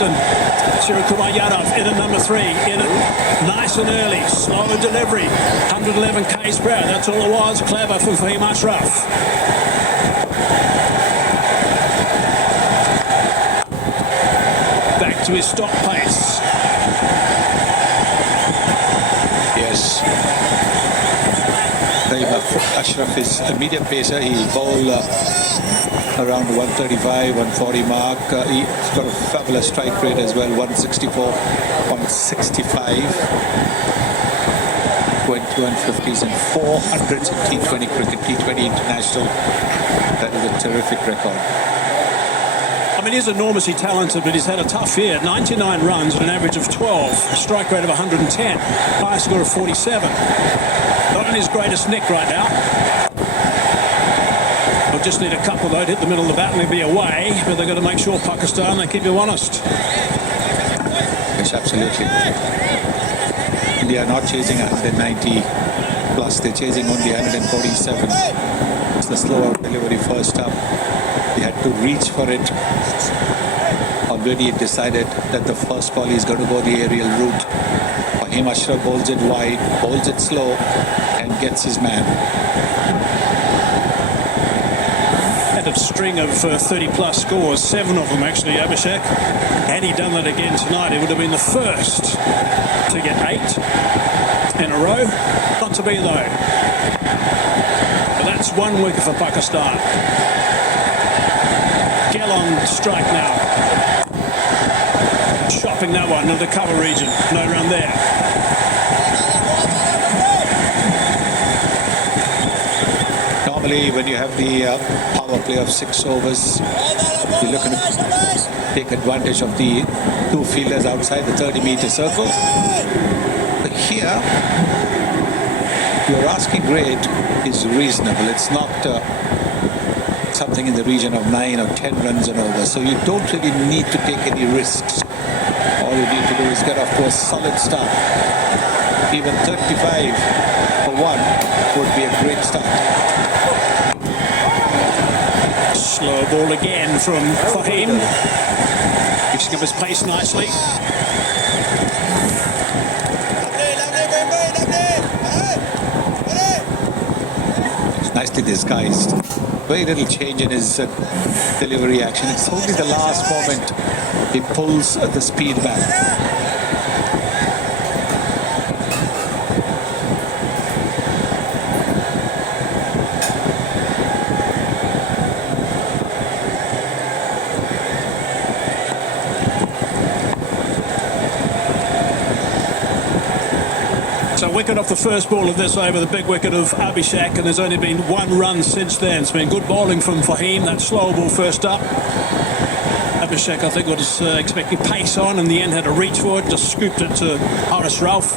captain. Shirikumar Yadav in at number 3. In it nice and early. Slow delivery. 111 k's per hour. That's all it was. Clever from Fahim Ashraf. Back to his stop pace. Yes. Ashraf is a medium pacer. He'll bowl around 135, 140 mark. He's got a fabulous strike rate as well, 164, 165, 21 50s and 400s in T20 cricket, T20 international. That is a terrific record. I mean, he's enormously talented, but he's had a tough year. 99 runs at an average of 12, a strike rate of 110, highest score of 47. Not in his greatest nick right now. They'll just need a couple, though, to hit the middle of the bat and they'll be away. But they've got to make sure, Pakistan, they keep you honest. Yes, absolutely. India are not chasing 190 plus. They're chasing only 147. It's the slower delivery first up. They had to reach for it. Already decided that the first ball is going to go the aerial route. Fahim Ashraf bowls it wide, bowls it slow, and gets his man. Had a string of 30-plus scores, 7 of them actually, Abhishek. Had he done that again tonight, it would have been the first to get 8 in a row. Not to be, though. But that's 1 wicket for Pakistan. Gill on strike now. Shopping that one into the cover region. No run there. Normally, when you have the power play of 6 overs, you're looking to take advantage of the 2 fielders outside the 30-meter circle. But here, your asking rate is reasonable. It's not something in the region of 9 or 10 runs and over. So you don't really need to take any risks. All you need to do is get off to a solid start. Even 35 for 1 would be a great start. Slow ball again from Fahim. Mixing up his pace nicely. It's nicely disguised. Very little change in his delivery action. It's only the last moment he pulls the speed back. So wicket off the first ball of this over, the big wicket of Abhishek, and there's only been 1 run since then. It's been good bowling from Fahim, that slow ball first up. Abhishek, I think, was expecting pace on, in the end had to reach for it, just scooped it to Haris Rauf.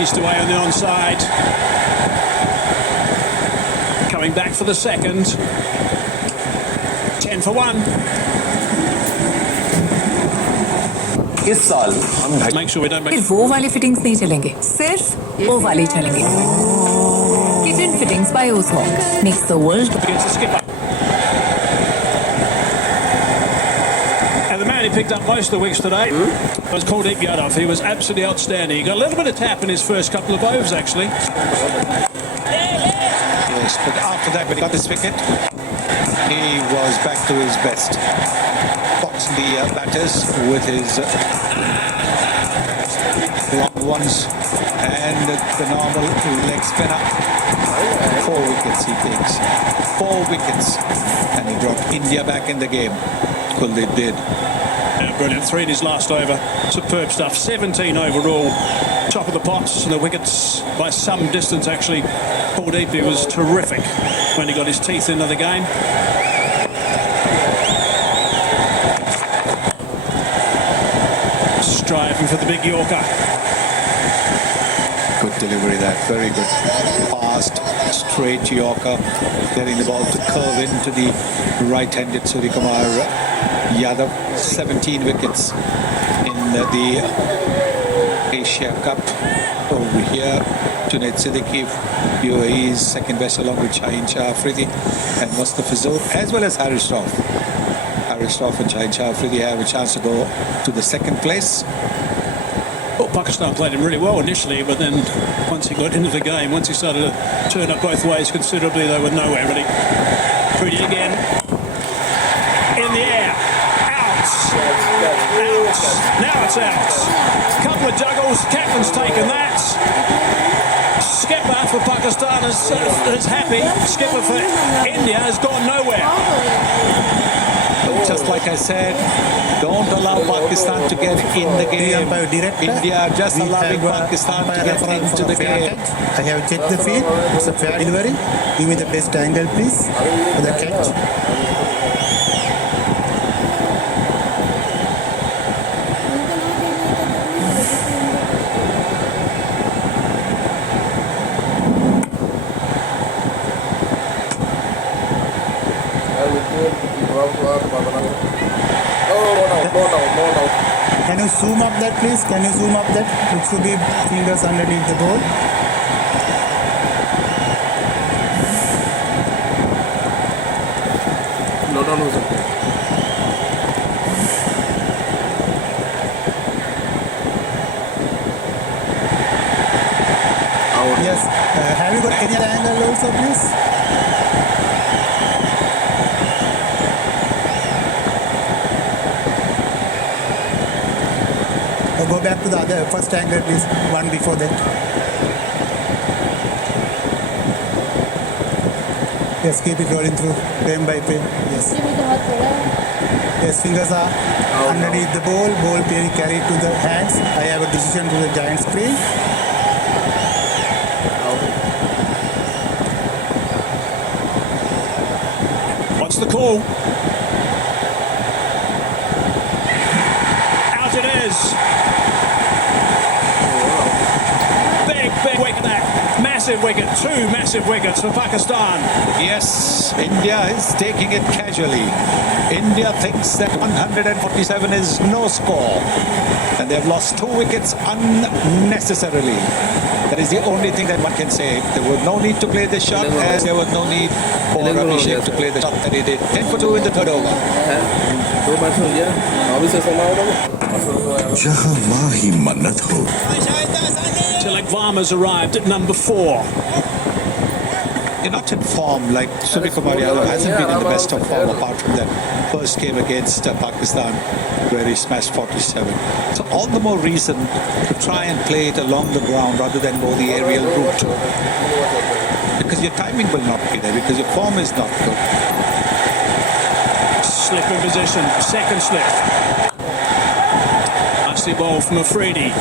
Eased away on the onside. Coming back for the second. 10 for 1. इस साल हम Make sure we don't make फिर वो वाले fittings नहीं चलेंगे, सिर्फ वो वाले चलेंगे. Kitchen Fittings by Ozhawk makes the world. against the skipper. And the man who picked up most of the wickets today was Kuldeep Yadav. He was absolutely outstanding. He got a little bit of tap in his first couple of overs, actually. Yes, but after that, when he got this wicket, he was back to his best. Boxing the batters with his long ones and the normal leg spinner. 4 wickets he takes. 4 wickets. And he brought India back in the game. Kuldeep did. Yeah, brilliant. 3 in his last over. Superb stuff. 17 overall. Top of the pots and the wickets by some distance, actually. Kuldeep was terrific when he got his teeth into the game. Striving for the big Yorker. Good delivery there. Very good. Fast, straight Yorker. Getting the ball to curve into the right-handed Suryakumar Yadav. 17 wickets in the Asia Cup over here. Junaid Siddiqui, UAE's second best, along with Shaheen Shah Afridi and Mustafa Zoor, as well as Haris Rauf. Haris Rauf and Shaheen Shah Afridi have a chance to go to the second place. Well, Pakistan played him really well initially, but then once he got into the game, once he started to turn up both ways considerably, they were nowhere really. Pretty again. In the air. Out. Out. Now it's out. Couple of juggles. Kaplan's taken that. Skipper for Pakistan is happy. Skipper for India has gone nowhere. Just like I said, don't allow Pakistan to get in the game. India just allowing Pakistan to get into the game. I have checked the feed. It's a fair delivery. Give me the best angle, please, for the catch. Can you zoom up that, please? Can you zoom up that? It should be fingers underneath the ball. Yes. Have you got any other angle also, please? Go back to the other first angle, please. One before that. Yes, keep it rolling through frame by frame. Yes. Yes, fingers are underneath the ball. Ball being carried to the hands. I have a decision to the giant screen. What's the call? Out it is. Big wicket there. Massive wicket. Two massive wickets for Pakistan. Yes, India is taking it casually. India thinks that 147 is no score. And they've lost 2 wickets unnecessarily. That is the only thing that one can say. There was no need to play the shot, as there was no need for Abhishek to play the shot that he did. 10 for 2 in the third over. जहाँ माँ ही मन्नत हो Tilak Varma's arrived at number 4. They're not in form like Suryakumar Yadav hasn't been in the best of form apart from that first game against Pakistan where he smashed 47. So all the more reason to try and play it along the ground rather than go the aerial route. Because your timing will not be there, because your form is not good. Slip in position. Second slip. Nicely ball from Afridi.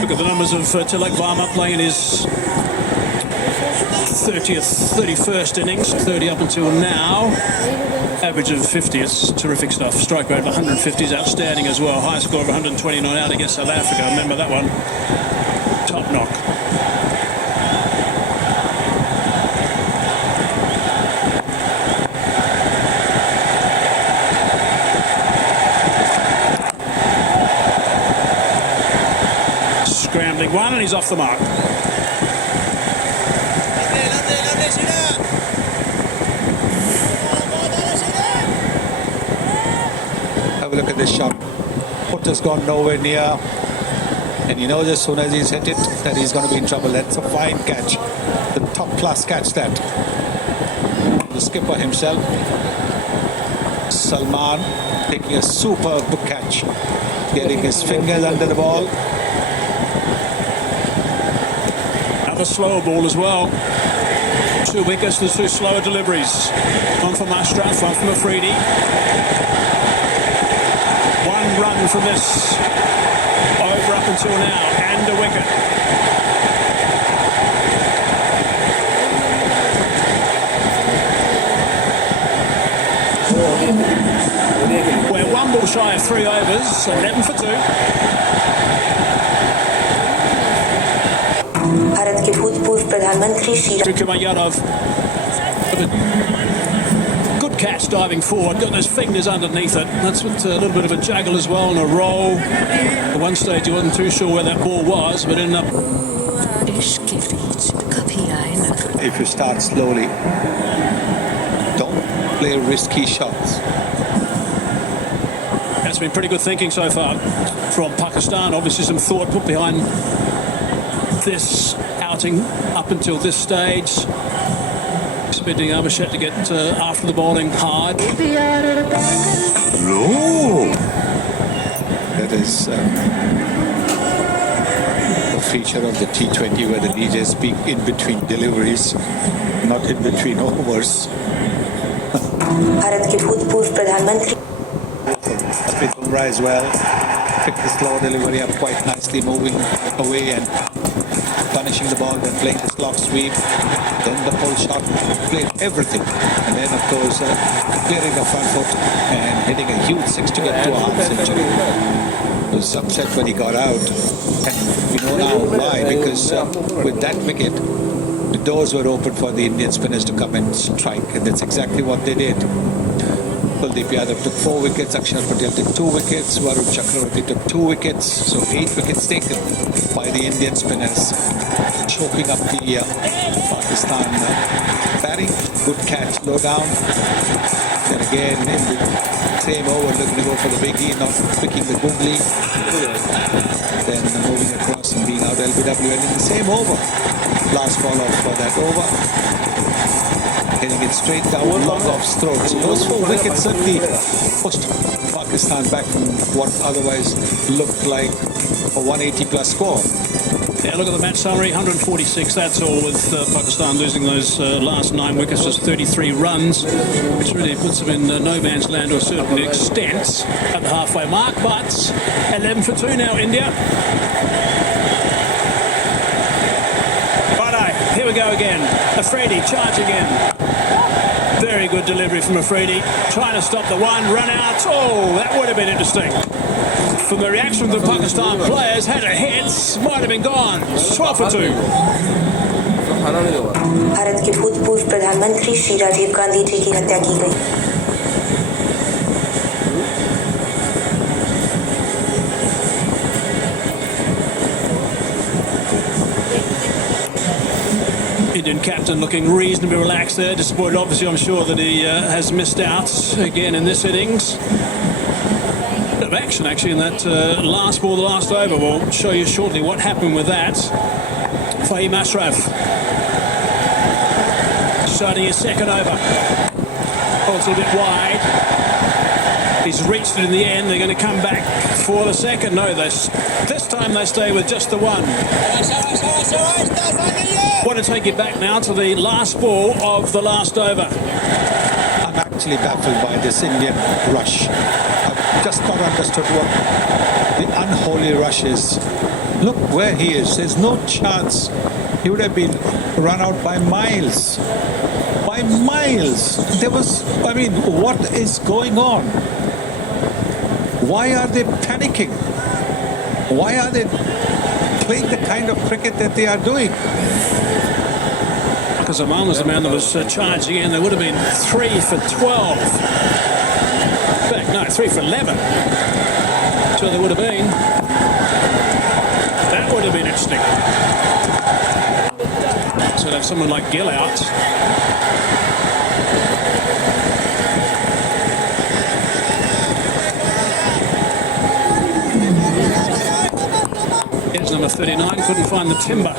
Look at the numbers of Tilak Varma playing his 30th, 31st innings, 30 up until now. Average of 50, it's terrific stuff. Strike rate of 150 is outstanding as well. High score of 129 out against South Africa. Remember that one. Top knock. Scrambling one and he's off the mark. Have a look at this shot. Putter's gone nowhere near. And he knows as soon as he's hit it that he's going to be in trouble. That's a fine catch. The top class catch that. The skipper himself, Salman, taking a superb catch. Getting his fingers under the ball. Another slower ball as well. 2 wickets, there's 2 slower deliveries. One from Ashraf, one from Afridi. 1 run from this over up until now, and a wicket. We're 1 ball shy of 3 overs, 11 for 2. Bharat के भूतपूर्व प्रधानमंत्री Shri Suryakumar Yadav. Good catch diving forward, got those fingers underneath it. That's what, a little bit of a juggle as well and a roll. At one stage he wasn't too sure where that ball was, but ended up. If you start slowly, don't play risky shots. That's been pretty good thinking so far from Pakistan. Obviously some thought put behind this outing up until this stage. Expecting Abhishek to get after the bowling hard. No. That is a feature of the T20 where the DJs speak in between deliveries, not in between overs. Bharat के भूतपूर्व प्रधानमंत्री Jasprit Bumrah as well picked the slow delivery up quite nicely, moving away and punishing the ball, then playing the slog sweep, then the pull shot, played everything, and then of course clearing the front foot and hitting a huge six to get to a half century. He was upset when he got out, and we know now why, because with that wicket the doors were open for the Indian spinners to come and strike, and that's exactly what they did. Kuldeep Yadav took 4 wickets, Akshar Patel took 2 wickets, Varun Chakravarti took 2 wickets, so 8 wickets taken by the Indian spinners, choking up the Pakistan batting. Good catch, low down. Then again in the same over, looking to go for the biggie, not picking the googly. Then moving across and being out LBW, and in the same over, last ball off for that over. Hitting it straight down, long off throats. Those 4 wickets certainly pushed Pakistan back from what otherwise looked like a 180 plus score. Yeah, look at the match summary, 146, that's all, with Pakistan losing those last 9 wickets, just 33 runs, which really puts them in no man's land to a certain extent at the halfway mark, but 11 for 2 now, India. Righto, here we go again. Afridi, charge again. Very good delivery from Afridi, trying to stop the one, run out. Oh, that would have been interesting. From the reaction of the Pakistan players, had a hit, might have been gone. 12 for 2. Bharat के भूतपूर्व प्रधानमंत्री श्री राजीव गांधी जी की हत्या की गई। Indian captain looking reasonably relaxed there. Disappointed, obviously, I'm sure that he has missed out again in this innings. Bit of action, actually, in that last ball, the last over. We'll show you shortly what happened with that. Fahim Ashraf starting his second over. Oh, it's a bit wide. He's reached it in the end. They're going to come back for the second. No, this time they stay with just the one. Want to take it back now to the last ball of the last over. I'm actually baffled by this Indian rush. I've just not understood what the unholy rush is. Look where he is. There's no chance. He would have been run out by miles. By miles. There was, I mean, what is going on? Why are they panicking? Why are they playing the kind of cricket that they are doing? Because Aman was the man that was charging in. There would have been 3 for 12. In fact, no, 3 for 11. So there would have been. That would have been interesting. So to have someone like Gill out. Here's number 39, couldn't find the timber.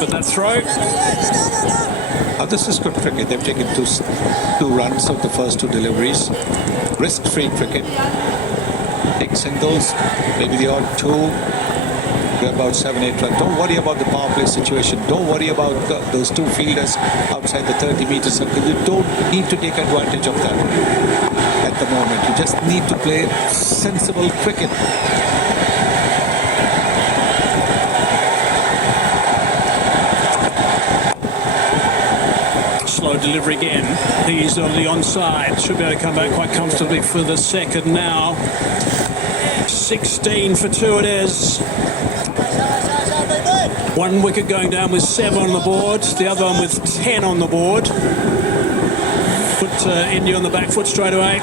But that throw. This is good cricket. They've taken two runs of the first 2 deliveries. Risk-free cricket. Take singles, maybe the odd 2. You're about 7-8 runs. Don't worry about the power play situation. Don't worry about those 2 fielders outside the 30-meter circle. You don't need to take advantage of that at the moment. You just need to play sensible cricket. Slow delivery again. He's on the onside. Should be able to come back quite comfortably for the second now. 16 for 2 it is. 1 wicket going down with 7 on the board. The other one with 10 on the board. Put India on the back foot straight away.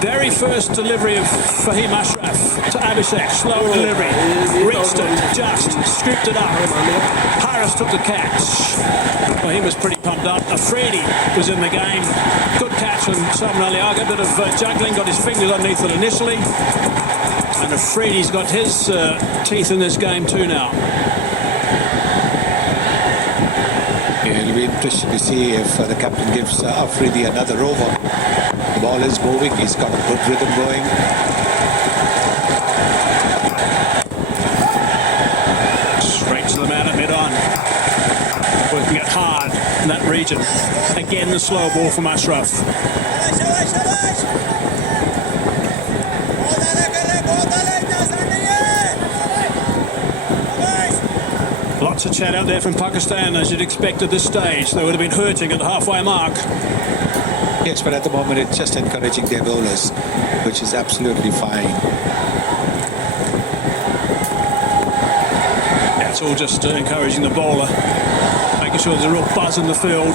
Very first delivery of Fahim Ashraf to Abhishek. Slow delivery. Reached it, just scooped it up. Harris took the catch. Well, he was pretty pumped up. Afridi was in the game. Good catch on Salman Ali Agha. Bit of juggling, got his fingers underneath it initially. And Afridi's got his teeth in this game too now. It'll be interesting to see if the captain gives Afridi another over. The ball is moving. He's got a good rhythm going. Straight to the man at mid-on. Working it hard in that region. Again, the slow ball from Ashraf. Lots of chat out there from Pakistan, as you'd expect at this stage. They would have been hurting at the halfway mark. Yes, but at the moment it's just encouraging their bowlers, which is absolutely fine. Yeah, it's all just encouraging the bowler, making sure there's a real buzz in the field.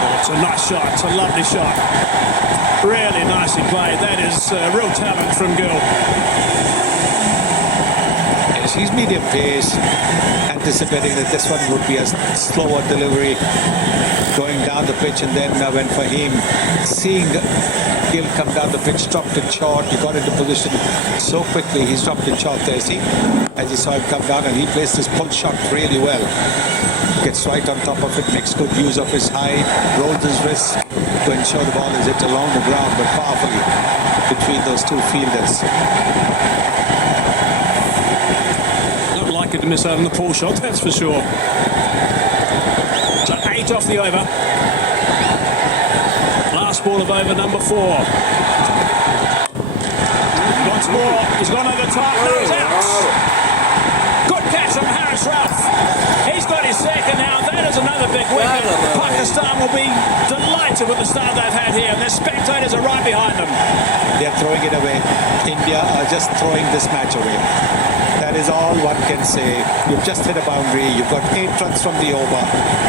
Oh, it's a nice shot. It's a lovely shot. Really nicely played. That is real talent from Gill. Yes, he's medium pace, anticipating that this one would be a slower delivery going down the pitch, and then when Fahim, seeing Gill come down the pitch, dropped it short. He got into position so quickly. He's dropped it short there. See, as he saw him come down, and he placed his pull shot really well. Gets right on top of it, makes good use of his height, rolls his wrist to ensure the ball is hit along the ground, but powerfully between those two fielders. Not likely to miss out on the pull shot, that's for sure. So 8 off the over. Last ball of over number 4. Once more, he's gone over top, no, he's out. Good catch from Harris Ralph. He's got his second now. That is another big wicket. Pakistan will be delighted with the start they've had here. The spectators are right behind them. They're throwing it away. India are just throwing this match away. That is all one can say. You've just hit a boundary. You've got 8 runs from the over,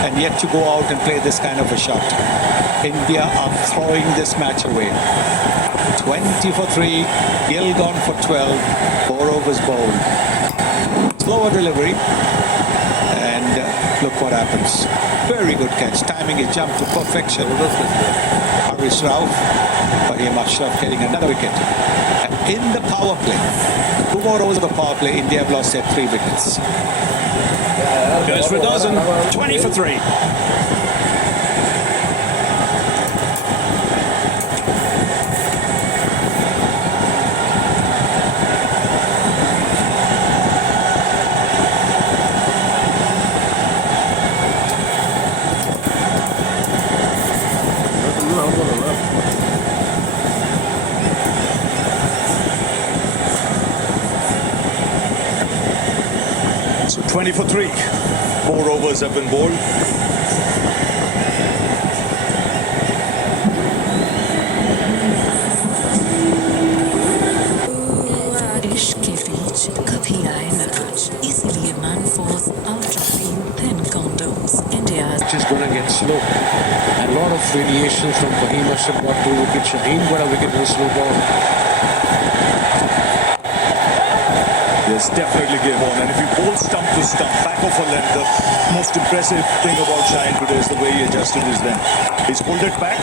and yet you go out and play this kind of a shot. India are throwing this match away. 20 for 3. Gill gone for 12. 4 overs bowled. Slower delivery. And look what happens. Very good catch. Timing is jumped to perfection. Harris Ralph. Fahim Ashraf getting another wicket. And in the power play, 2 more overs of the power play, India have lost their 3 wickets. Goes for a dozen. 20 for 3. So 20 for 3. 4 overs have been bowled. इश्क के बीच कभी आए न कुछ इसीलिए Manforce Ultra Beam Thin Condoms India's Which is going to get slow. And a lot of variations from Fahim Ashraf got 2 wickets. Shaheen got a wicket in a slow ball. Yes, definitely game on. And if you bowl stump to stump, back off a length, the most impressive thing about Shaheen today is the way he adjusted his length. He's pulled it back.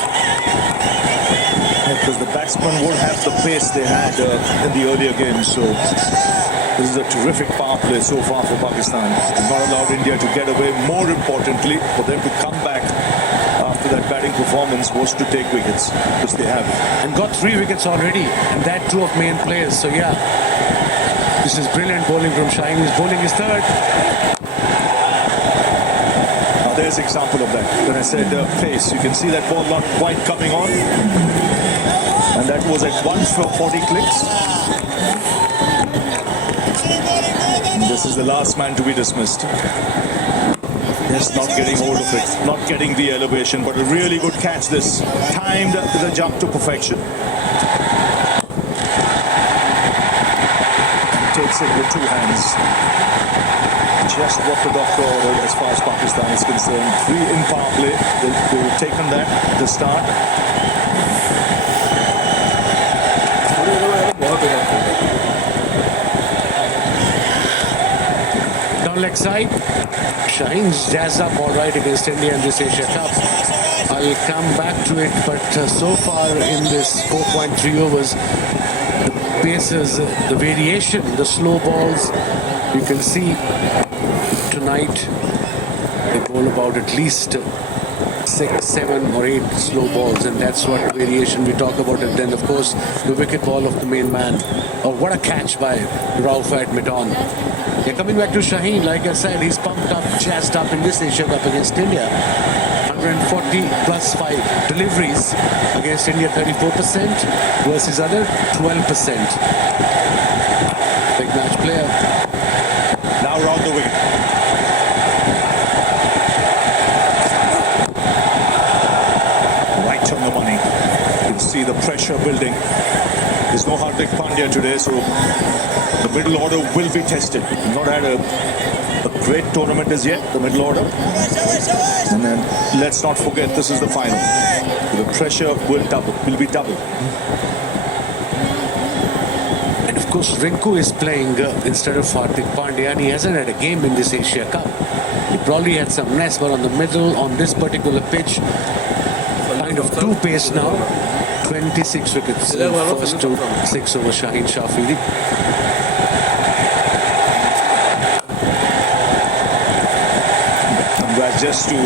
Because the batsmen won't have the pace they had in the earlier games. So this is a terrific power play so far for Pakistan. They've not allowed India to get away. More importantly, for them to come back after that batting performance was to take wickets, which they have. And got 3 wickets already. And that 2 of main players. So yeah, this is brilliant bowling from Shaheen. He's bowling his 3rd. Now there's an example of that. When I said pace, you can see that ball not quite coming on. And that was at 140 clicks. And this is the last man to be dismissed. Just not getting hold of it, not getting the elevation, but a really good catch this. Timed the jump to perfection. Takes it with 2 hands. just what the doctor ordered as far as Pakistan is concerned. 3 in power play. They've taken that at the start. Down leg side. Shaheen's jazzed up all right against India in this Asia Cup. I'll come back to it, but so far in this 4.3 overs, the paces, the variation, the slow balls, you can see tonight they bowl about at least 6, 7 or 8 slow balls, and that's what variation we talk about. And then of course the wicket ball of the main man. Oh, what a catch by Raufat Midon. They're coming back to Shaheen. Like I said, he's pumped up, jazzed up in this Asia Cup against India. 140 plus 5 deliveries against India, 34% versus other 12%. Big match player. Now round the wicket. Right on the money. You can see the pressure building. There's no Hardik Pandya today, so the middle order will be tested. Not had a great tournament as yet, the middle order. And then let's not forget, this is the final. The pressure will be double. And of course, Rinku is playing instead of Hardik Pandya, and he hasn't had a game in this Asia Cup. He probably had some rest, but on the middle, on this particular pitch, kind of 2 pace now. 26 wickets in first to 6 over Shaheen Shafiri. Just to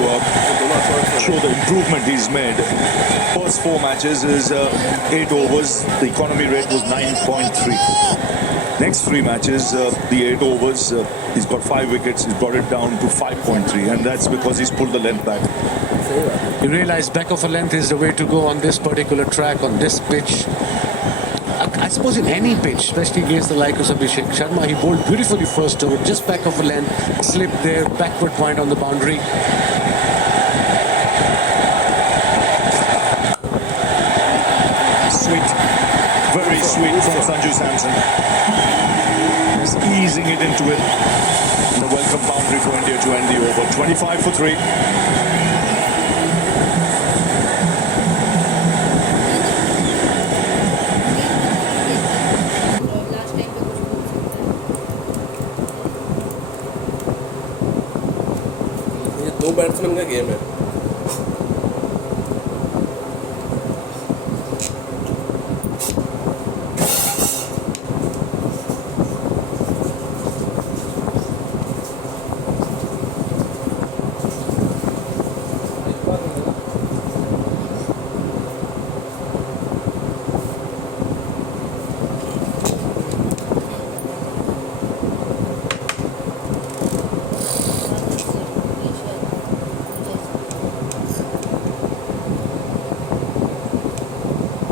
show the improvement he's made. First 4 matches is 8 overs. The economy rate was 9.3. Next 3 matches, the 8 overs, he's got 5 wickets. He's brought it down to 5.3, and that's because he's pulled the length back. You realize back of a length is the way to go on this particular track, on this pitch. I suppose in any pitch, especially against the likes of Abhishek Sharma, he bowled beautifully first over, just back of a length, slipped there, backward point on the boundary. Sweet, very sweet from Sanju Samson. He's easing it into it. The welcome boundary for India to end the over. 25 for 3. दो batsman का game है.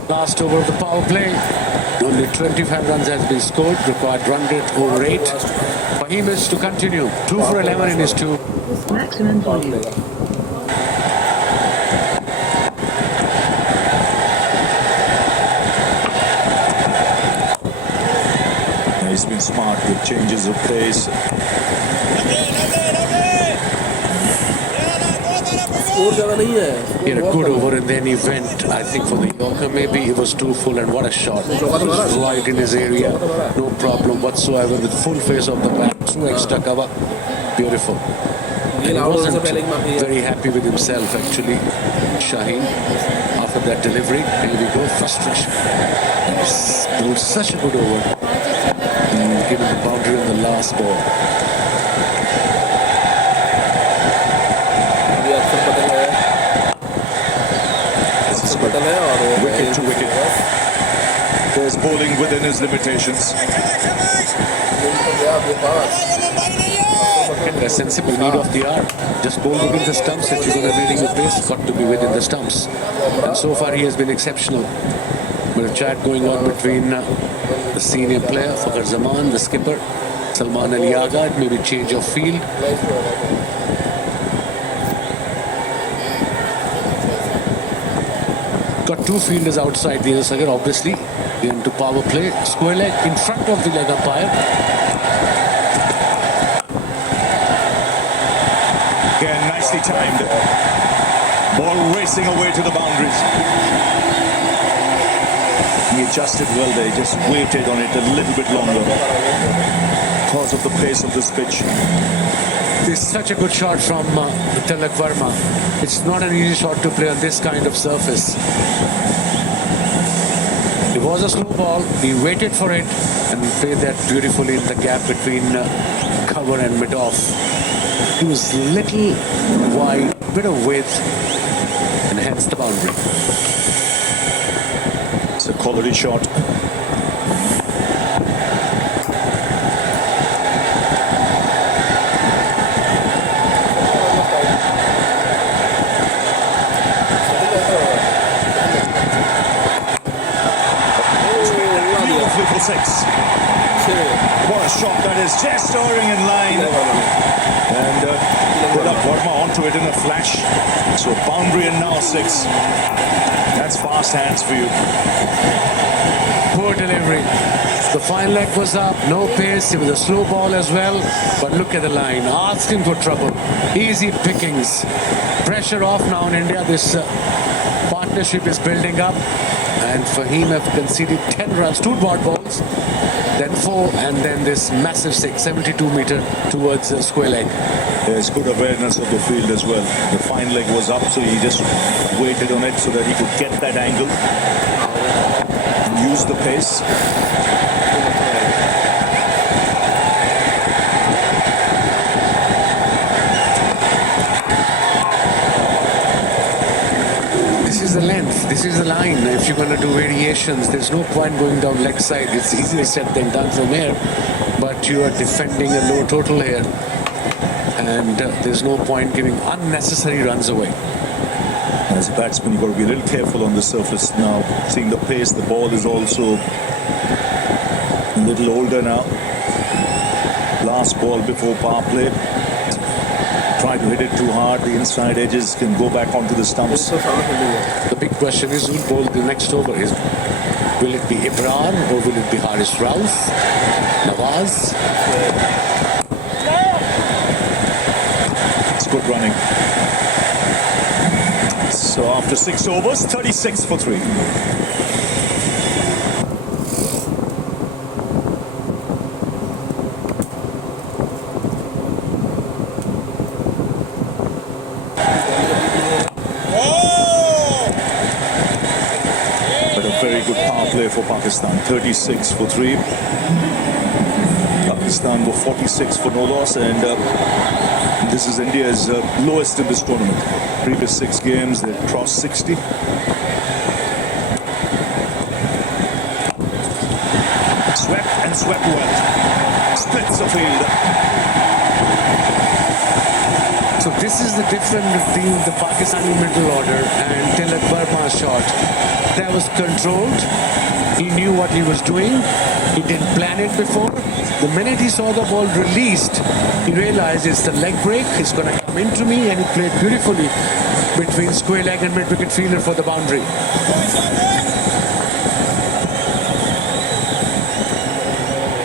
Last over of the power play. Only 25 runs has been scored. Required run rate over 8. Fahim is to continue. 2 for 11 in his 2. Maximum volume. He's been smart with changes of pace. He had a good over and then he went, I think, for the Yorker. Maybe it was too full, and what a shot. It was right in his area. No problem whatsoever, with full face of the bat. 2 extra cover. Beautiful. And he wasn't very happy with himself, actually, Shaheen, after that delivery. Here we go, frustration. He's bowled such a good over. And given the boundary on the last ball. Wicket to wicket. There's bowling within his limitations. A sensible need of the hour. Just bowl within the stumps. If you're going to reading the pace, got to be within the stumps. And so far he has been exceptional. With a chat going on between the senior player, Fakhar Zaman, the skipper, Salman Ali Agha. It may be change of field. Got 2 fielders outside the other side, obviously. Into power play. Square leg in front of the leg umpire. nicely timed. Ball racing away to the boundaries. He adjusted well there, just waited on it a little bit longer because of the pace of this pitch. It's such a good shot from Tilak Verma. It's not an easy shot to play on this kind of surface. It was a slow ball. He waited for it and played that beautifully in the gap between cover and mid-off. He was little wide, bit of width, and hence the boundary. It's a quality shot. Beautifully for six. What a shot that is, just soaring in line. And put up Verma onto it in a flash. So boundary and now six. That's fast hands for you. Poor delivery. The fine leg was up, no pace. It was a slow ball as well. But look at the line, asking for trouble. Easy pickings. Pressure off now in India. This partnership is building up. And Fahim have conceded 10 runs, 2 dot balls, then 4, and then this massive 6, 72 meter towards square leg. There's good awareness of the field as well. The fine leg was up, so he just waited on it so that he could get that angle and use the pace. This is the length, this is the line. If you're going to do variations, there's no point going down leg side. It's easier said than done from here, but you are defending a low total here, and there's no point giving unnecessary runs away. As a batsman, you've got to be a little careful on the surface now. Seeing the pace, the ball is also a little older now. Last ball before power play. Try to hit it too hard. The inside edges can go back onto the stumps. The big question is who'll bowl the next over. Will it be Imran or will it be Haris Rauf? Nawaz? It's good running. So after 6 overs, 36 for 3. Play for Pakistan, 36 for 3. Pakistan were 46 for no loss, and this is India's lowest in this tournament. Previous 6 games, they crossed 60. Swept and swept well. Splits the field. So this is the difference between the Pakistani middle order and Tilak Verma's shot. That was controlled. He knew what he was doing. He didn't plan it before. The minute he saw the ball released, he realized it's the leg break. It's going to come into me, and he played beautifully between square leg and mid-wicket fielder for the boundary.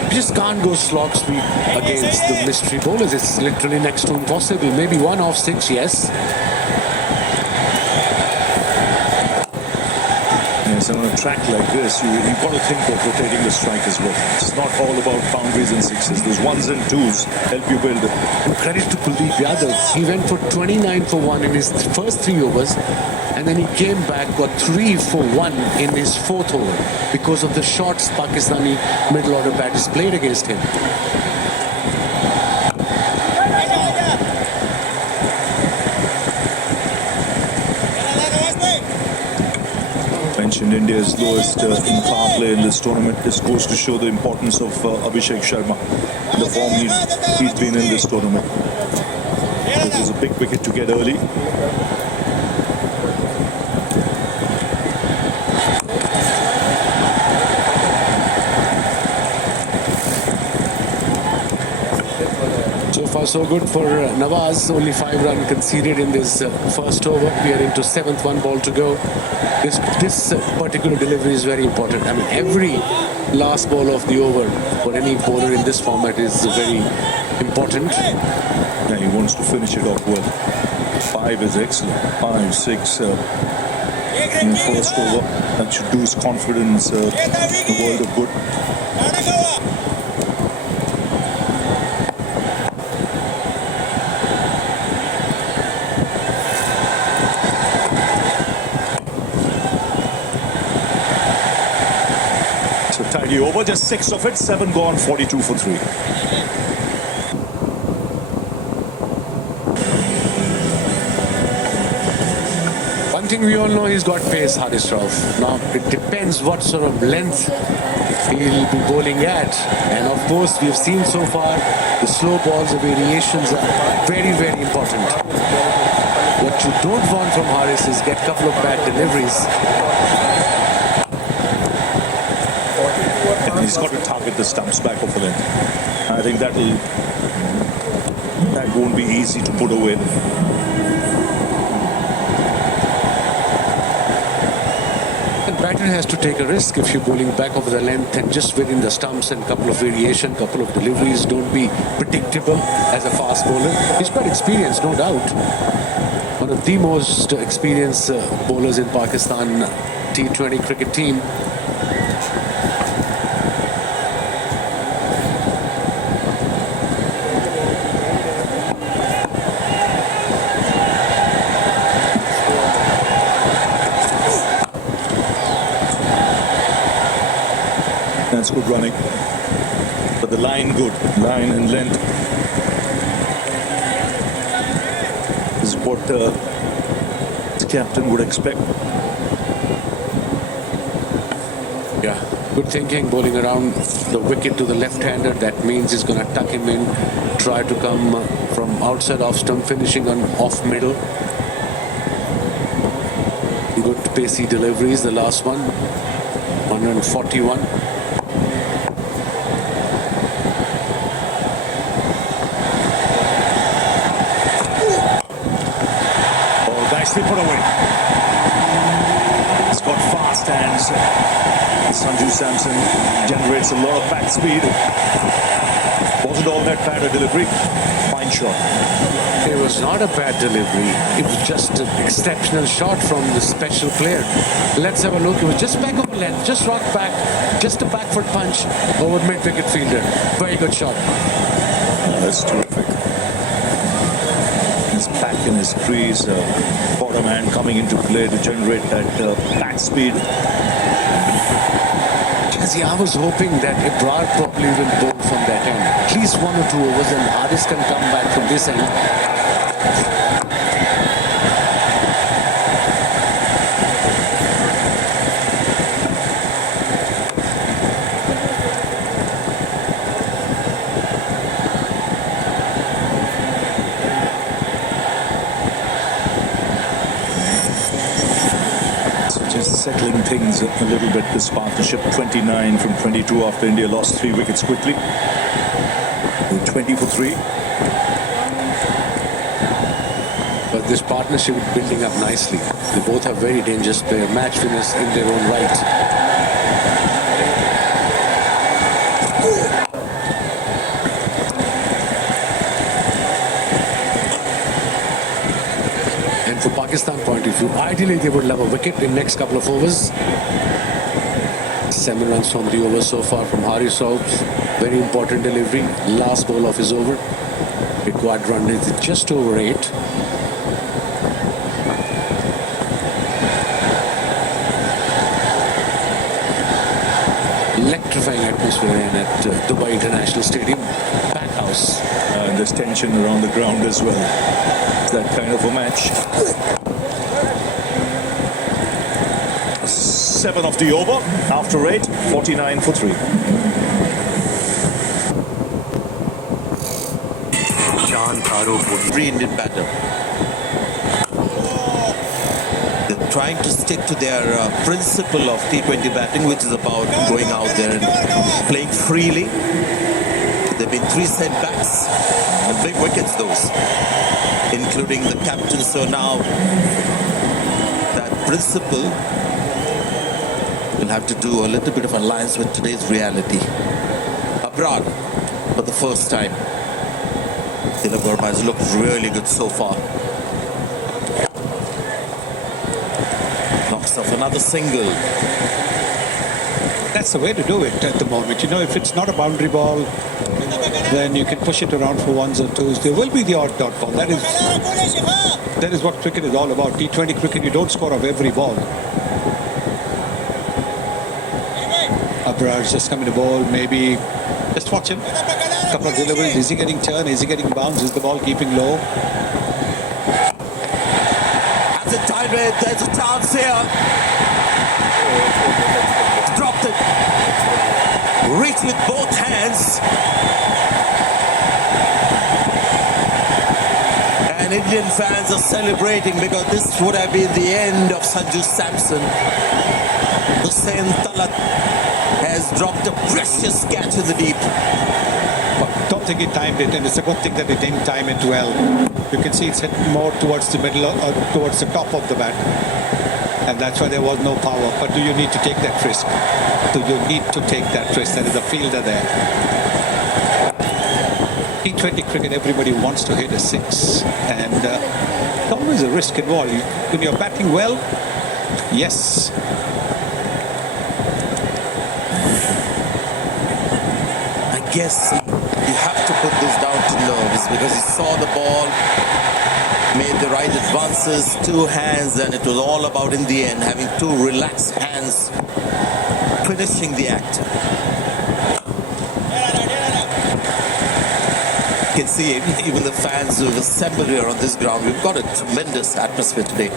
You just can't go slog sweep against the mystery bowlers. It's literally next to impossible. Maybe 1 off 6, yes. Yes, on a track like this, you've got to think of rotating the strike as well. It's not all about boundaries and sixes. Those 1s and 2s help you build it. And credit to Kuldeep Yadav. He went for 29 for 1 in his first 3 overs, and then he came back, got 3 for 1 in his 4th over because of the shots Pakistani middle order batters played against him. Mentioned India's lowest in power play in this tournament. This goes to show the importance of Abhishek Sharma, the form he'd been in this tournament. It was a big wicket to get early. So far so good for Nawaz. Only 5 runs conceded in this first over. We are into 7th, 1 ball to go. This particular delivery is very important. I mean, every last ball of the over for any bowler in this format is very important. Yeah, he wants to finish it off well. 5 is excellent. 5, 6 in first over. That should do his confidence the world of good. So tidy over, just 6 of it, 7 gone, 42 for 3. One thing we all know, he's got pace, Haris Rauf. Now, it depends what sort of length he'll be bowling at. And of course, we've seen so far the slow balls, the variations are very, very important. What you don't want from Haris is get a couple of bad deliveries. And he's got to target the stumps back over length. I think that won't be easy to put away. Batter has to take a risk if you're bowling back over the length and just within the stumps and couple of variation, couple of deliveries. Don't be predictable as a fast bowler. He's quite experienced, no doubt. One of the most experienced bowlers in Pakistan T20 cricket team. That's good running. But the line good. Line and length is what the captain would expect. Yeah, good thinking, bowling around the wicket to the left-hander. That means he's going to tuck him in, try to come from outside off stump, finishing on off middle. Good pacey deliveries, the last one, 141. Nicely put away. He's got fast hands. Sanju Samson generates a lot of back speed. Wasn't all that bad a delivery. Fine shot. It was not a bad delivery. It was just an exceptional shot from the special player. Let's have a look. It was just back of the length, just rocked back, just a back foot punch over mid-wicket fielder. Very good shot. That's terrific. His back in his crease, bottom hand coming into play to generate that back speed. Jazzy, I was hoping that Ebrar probably will bowl from that end. At least 1 or 2 overs and Haris can come back from this end. Settling things a little bit, this partnership. 29 from 22 after India lost 3 wickets quickly. 20 for 3. But this partnership is building up nicely. They both have very dangerous player, match winners in their own right. And for Pakistan point of view, ideally they would love a wicket in next couple of overs. 7 runs from the over so far from Haris Rauf. Very important delivery. Last ball of his over. Required run is just over 8. Electrifying atmosphere in at Dubai International Stadium. Pack house. And there's tension around the ground as well. It's that kind of a match. 7 of the over after 8, 49 for 3. Shan Karo, 3 Indian batter. They're trying to stick to their principle of T20 batting, which is about going out there and playing freely. There have been 3 setbacks, and big wickets those, including the captain. So now that principle will have to do a little bit of alliance with today's reality. Abroad for the first time. Tilak Verma has looked really good so far. hopes of another single. That's the way to do it at the moment. You know, if it's not a boundary ball, then you can push it around for ones or twos. There will be the odd dot ball. That is what cricket is all about. T20 cricket, you don't score off every ball. Abrar's just coming to bowl. Maybe just watch him. A couple of deliveries. Is he getting turn? Is he getting bounce? Is the ball keeping low? Has it timed it? There's a chance here. Dropped it. Reach with both hands. And Indian fans are celebrating because this would have been the end of Sanju Samson. Hussain Talat has dropped a precious catch in the deep. But don't think he timed it, and it's a good thing that he didn't time it well. You can see it's hit more towards the middle or towards the top of the bat. And that's why there was no power. But do you need to take that risk? Do you need to take that risk? There is a fielder there. T20 cricket, everybody wants to hit a six. And there's always a risk involved. When you're batting well, yes. I guess you have to put this down to nerves because he saw the ball, made the right advances, two hands, and it was all about in the end having two relaxed hands, finishing the act. You can see even the fans who have assembled here on this ground. We've got a tremendous atmosphere today.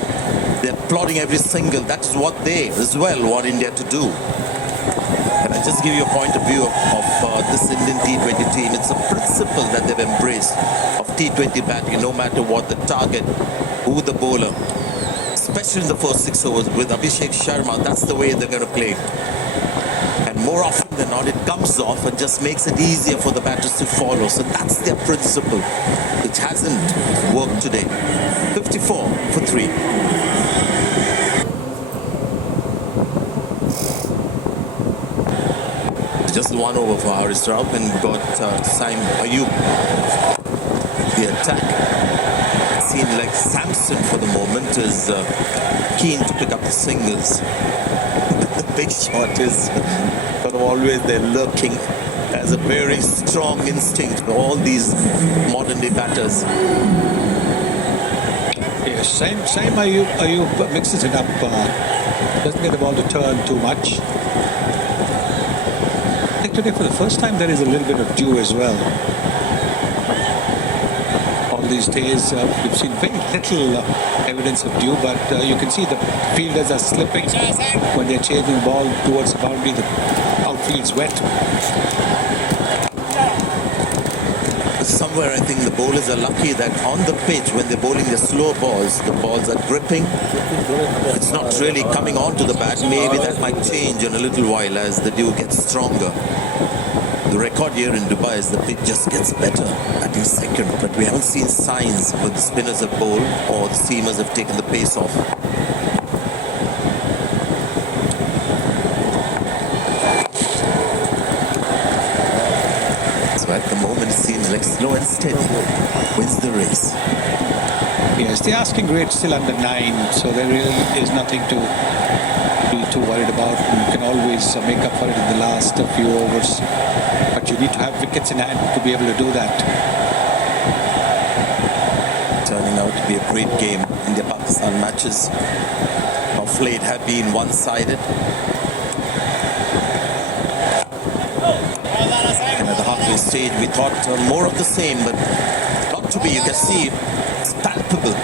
They're applauding every single. That is what they as well want India to do. And I just give you a point of view of this Indian T20 team. It's a principle that they've embraced of T20 batting, no matter what the target, who the bowler, especially in the first 6 overs with Abhishek Sharma. That's the way they're going to play. And more often than not, it comes off and just makes it easier for the batters to follow. So that's their principle, which hasn't worked today. 54 for 3. Just one over for Haris Rauf and got Saim Ayub. The attack. It seemed like Samson for the moment is keen to pick up the singles. The big shot is sort of always there lurking as a very strong instinct for all these modern day batters. Yes, same Ayub mixes it up. Doesn't get the ball to turn too much. I think today for the first time there is a little bit of dew as well. All these days we've seen very little evidence of dew, but you can see the fielders are slipping when they're chasing the ball towards the boundary. The outfield's wet. Somewhere I think the bowlers are lucky that on the pitch when they're bowling the slow balls, the balls are gripping. It's not really coming onto the bat. Maybe that might change in a little while as the dew gets stronger. The record here in Dubai is the pitch just gets better at each second, but we haven't seen signs where the spinners have bowled or the seamers have taken the pace off. At the moment it seems like slow and steady wins the race. Yes, the asking rate still under 9, so there really is nothing to be too worried about. You can always make up for it in the last few overs, but you need to have wickets in hand to be able to do that. Turning out to be a great game. India-Pakistan matches of late have been one-sided. Stage we thought more of the same, but not to be. You can see it's palpable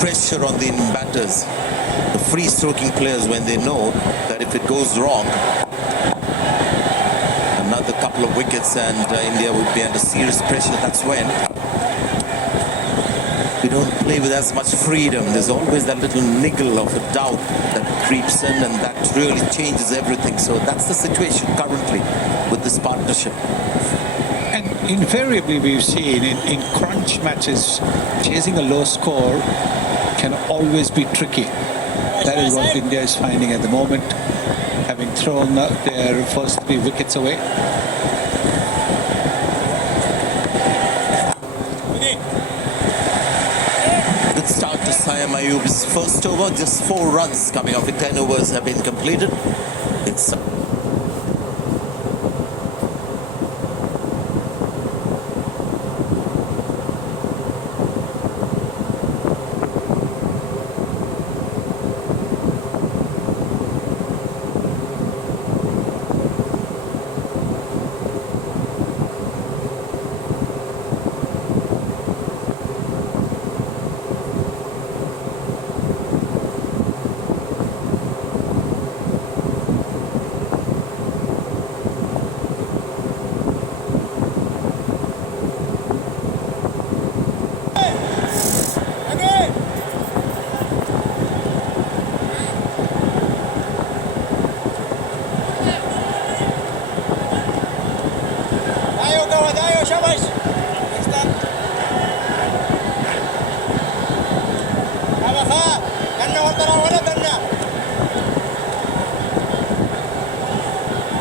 pressure on the batters, the free stroking players, when they know that if it goes wrong, another couple of wickets and India would be under serious pressure. That's when we don't play with as much freedom. There's always that little niggle of a doubt that creeps in, and that really changes everything. So that's the situation currently with this partnership. Invariably, we've seen in crunch matches, chasing a low score can always be tricky. That is what India is finding at the moment, having thrown their first 3 wickets away. Good start to Saim Saim Ayub's first over, just 4 runs coming off. The 10 overs have been completed. It's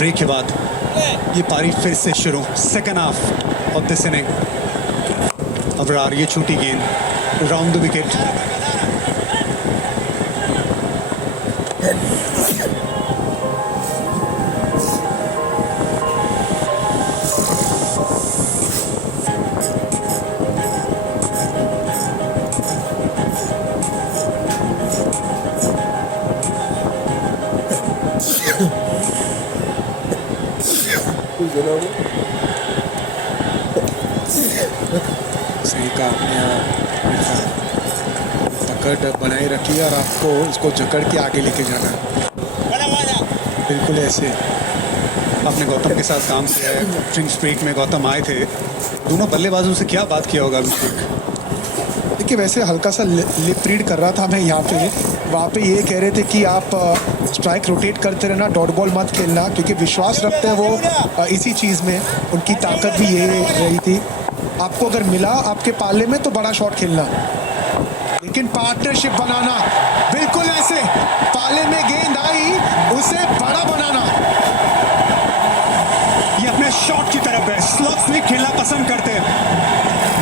break के बाद ये पारी फिर से शुरू। Second half of this inning. Abrar ये छोटी गेंद राउंड द विकेट। सही कहा आपने, पकड़ बनाए रखी है और आपको इसको जकड़ के आगे लेके जाना है, बिल्कुल ऐसे। आपने गौतम के साथ काम किया है, ड्रिंक्स ब्रेक में गौतम आए थे, दोनों बल्लेबाजों से क्या बात किया होगा अभिषेक? देखिए वैसे हल्का सा लिप रीड कर रहा था मैं यहाँ पे, वहाँ पे ये कह रहे थे कि आप स्ट्राइक रोटेट करते रहना, डॉट बॉल मत खेलना, क्योंकि विश्वास रखते हैं वो इसी चीज़ में, उनकी ताकत भी ये रही थी। आपको अगर मिला आपके पाले में तो बड़ा शॉट खेलना, लेकिन पार्टनरशिप बनाना, बिल्कुल ऐसे पाले में गेंद आई उसे बड़ा बनाना। ये अपने शॉट की तरफ है, स्लॉग स्वीप खेलना पसंद करते हैं,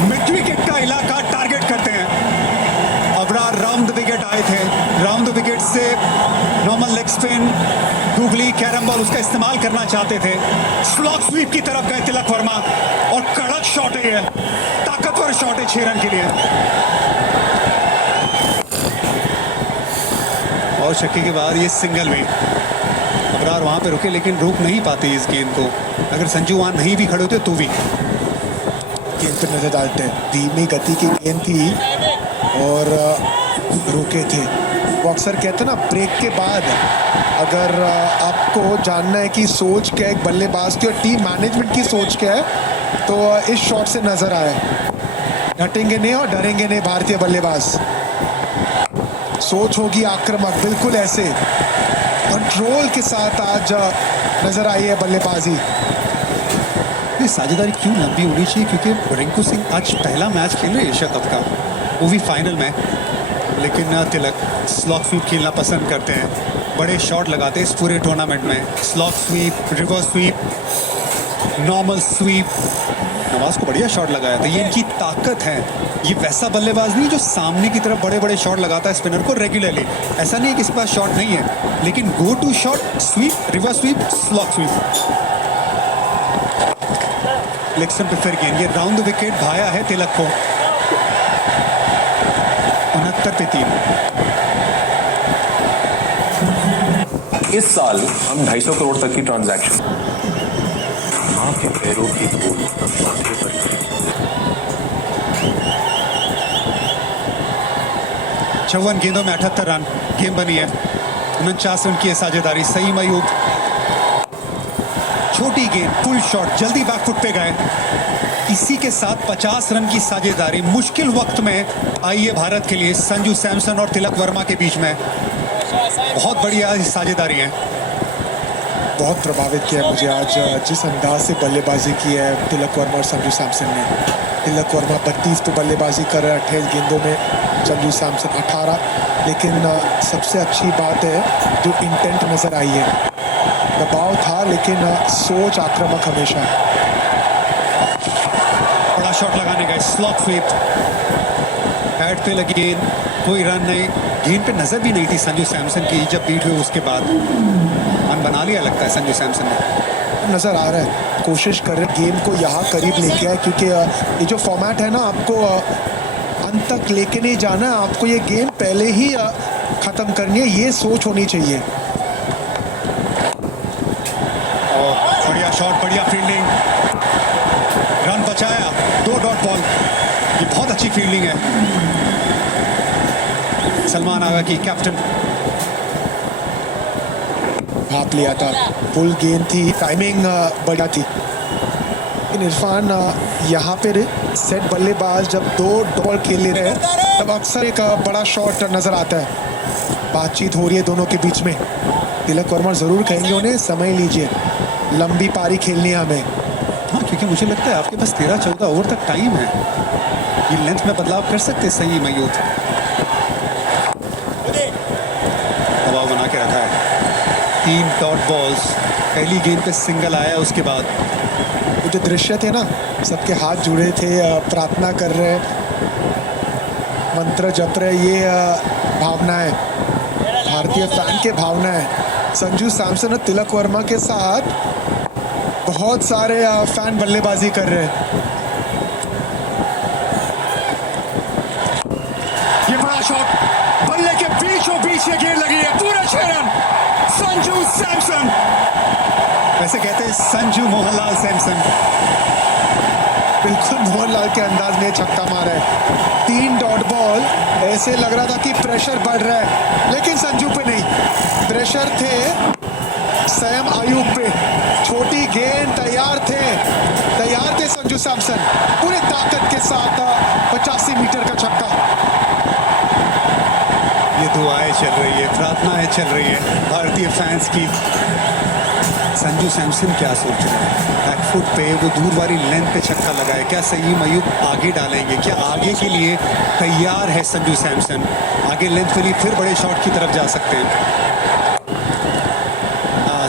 मिड विकेट का इलाका टारगेट करते हैं। अबरार राउंड द विकेट आए थे, राउंड द विकेट से normal leg spin, googly, carrom ball उसका इस्तेमाल करना चाहते थे, स्लॉग स्वीप की तरफ गए तिलक वर्मा और कड़क शॉट है ये, ताकतवर शॉट है 6 रन के लिए। और छक्के के बाद ये सिंगल में अबरार वहां पे रुके, लेकिन रोक नहीं पाते इस गेंद को। अगर संजू वहां नहीं भी खड़े होते तो भी गेंद पर नजर डालते हैं, धीमी गति की गेंद थी और रुके थे। वो अक्सर कहते हैं ना, ब्रेक के बाद अगर आपको जानना है कि सोच क्या है एक बल्लेबाज की और टीम मैनेजमेंट की सोच क्या है, तो इस शॉट से नजर आया। डटेंगे नहीं और डरेंगे नहीं भारतीय बल्लेबाज, सोच होगी आक्रामक, बिल्कुल ऐसे कंट्रोल के साथ आज नजर आई है बल्लेबाजी। ये साझेदारी क्यों लंबी होनी चाहिए, क्योंकि रिंकू सिंह आज पहला मैच खेल रहे एशिया कप का, वो भी फाइनल में, लेकिन तिलक स्लॉग स्वीप खेलना पसंद करते हैं, बड़े शॉट लगाते हैं इस पूरे टूर्नामेंट में, slog sweep, reverse sweep, normal sweep. Nawaz को बढ़िया शॉट लगाया था, ये इनकी ताकत है। ये वैसा बल्लेबाज नहीं जो सामने की तरफ बड़े बड़े शॉट लगाता है स्पिनर को रेगुलरली, ऐसा नहीं है कि इसके पास शॉट नहीं है, लेकिन go to shot, sweep, reverse sweep, slog sweep. Leg stump पे फिर गेंद, ये राउंड द विकेट भाया है तिलक को। 69 पे 3। इस साल हम 250 करोड़ तक की ट्रांजैक्शन, मां के पैरों की धूल माथे पर गिरी। 54 गेंदों में 78 रन, गेम बनी है। 49 रन की है साझेदारी। सईम अयूब, छोटी गेंद, फुल शॉट, जल्दी बैकफुट पे गए। इसी के साथ 50 रन की साझेदारी मुश्किल वक्त में आई है भारत के लिए, संजू सैमसन और तिलक वर्मा के बीच में। बहुत बढ़िया साझेदारी है। बहुत प्रभावित किया मुझे आज जिस अंदाज से बल्लेबाजी की है तिलक वर्मा और संजू सैमसन ने। तिलक वर्मा 32 पे बल्लेबाजी कर रहे हैं 28 गेंदों में, संजू सैमसन 18। लेकिन सबसे अच्छी बात है जो इंटेंट नजर आई है, दबाव था लेकिन सोच आक्रामक हमेशा। बड़ा शॉट लगाने गए, स्लॉग स्वीप, बैट पे लगी गेंद, कोई रन नहीं, गेंद पे नजर भी नहीं थी संजू सैमसन की। जब बीट हुई उसके बाद रन बना लिया लगता है संजू सैमसन ने। नजर आ रहा है, कोशिश कर रहे गेम को यहाँ करीब लेके आए, क्योंकि ये जो फॉर्मेट है ना, आपको अंत तक लेके नहीं जाना है, आपको ये गेम पहले ही खत्म करनी है, ये सोच होनी चाहिए। बढ़िया शॉट, बढ़िया फील्डिंग, रन बचाया, 2 डॉट बॉल, ये बहुत अच्छी फील्डिंग है सलमान आगा की, कैप्टन। भाप लिया था, फुल गेंद थी, टाइमिंग बढ़िया थी। लेकिन इरफान यहाँ पे सेट बल्लेबाज जब 2 बॉल खेल ले रहे हैं तब अक्सर एक बड़ा शॉट नजर आता है। बातचीत हो रही है दोनों के बीच में, तिलक वर्मा जरूर कहेंगे उन्हें समय लीजिए, लंबी पारी खेलनी है हमें। हाँ, क्योंकि मुझे लगता है आपके पास 13-14 ओवर तक टाइम है, ये लेंथ में बदलाव कर सकते। सही मयूर दबाव बना के रखा है, 3 डॉट बॉल्स, पहली गेंद पे सिंगल आया, उसके बाद वो जो दृश्य थे ना, सबके हाथ जुड़े थे, प्रार्थना कर रहे, मंत्र जप रहे, ये भावना है, भारतीय फैन के भावना है। संजू सैमसन और तिलक वर्मा के साथ बहुत सारे फैन बल्लेबाजी कर रहे हैं। ये बड़ा शॉट, बल्ले के बीचों बीच ये गेंद लगी है, पूरे 6 रन, संजू सैमसन। वैसे कहते हैं संजू मोहनलाल सैमसन, बिल्कुल मोहनलाल के अंदाज में छक्का मारा है। 3 डॉट बॉल, ऐसे लग रहा था कि प्रेशर बढ़ रहा है, लेकिन संजू पे नहीं, प्रेशर थे सैम आयुब पे, छोटी गेंद, तैयार थे संजू सैमसन, पूरे ताकत के साथ 85 मीटर का छक्का। ये दुआएं चल रही है, प्रार्थनाएं चल रही है भारतीय फैंस की। संजू सैमसन क्या सोच रहे हैं, बैकफुट पे वो दूर वाली लेंथ पे छक्का लगाए, क्या सईम अयूब आगे डालेंगे, क्या आगे के लिए तैयार है संजू सैमसन, आगे लेंथ के लिए फिर बड़े शॉट की तरफ जा सकते हैं।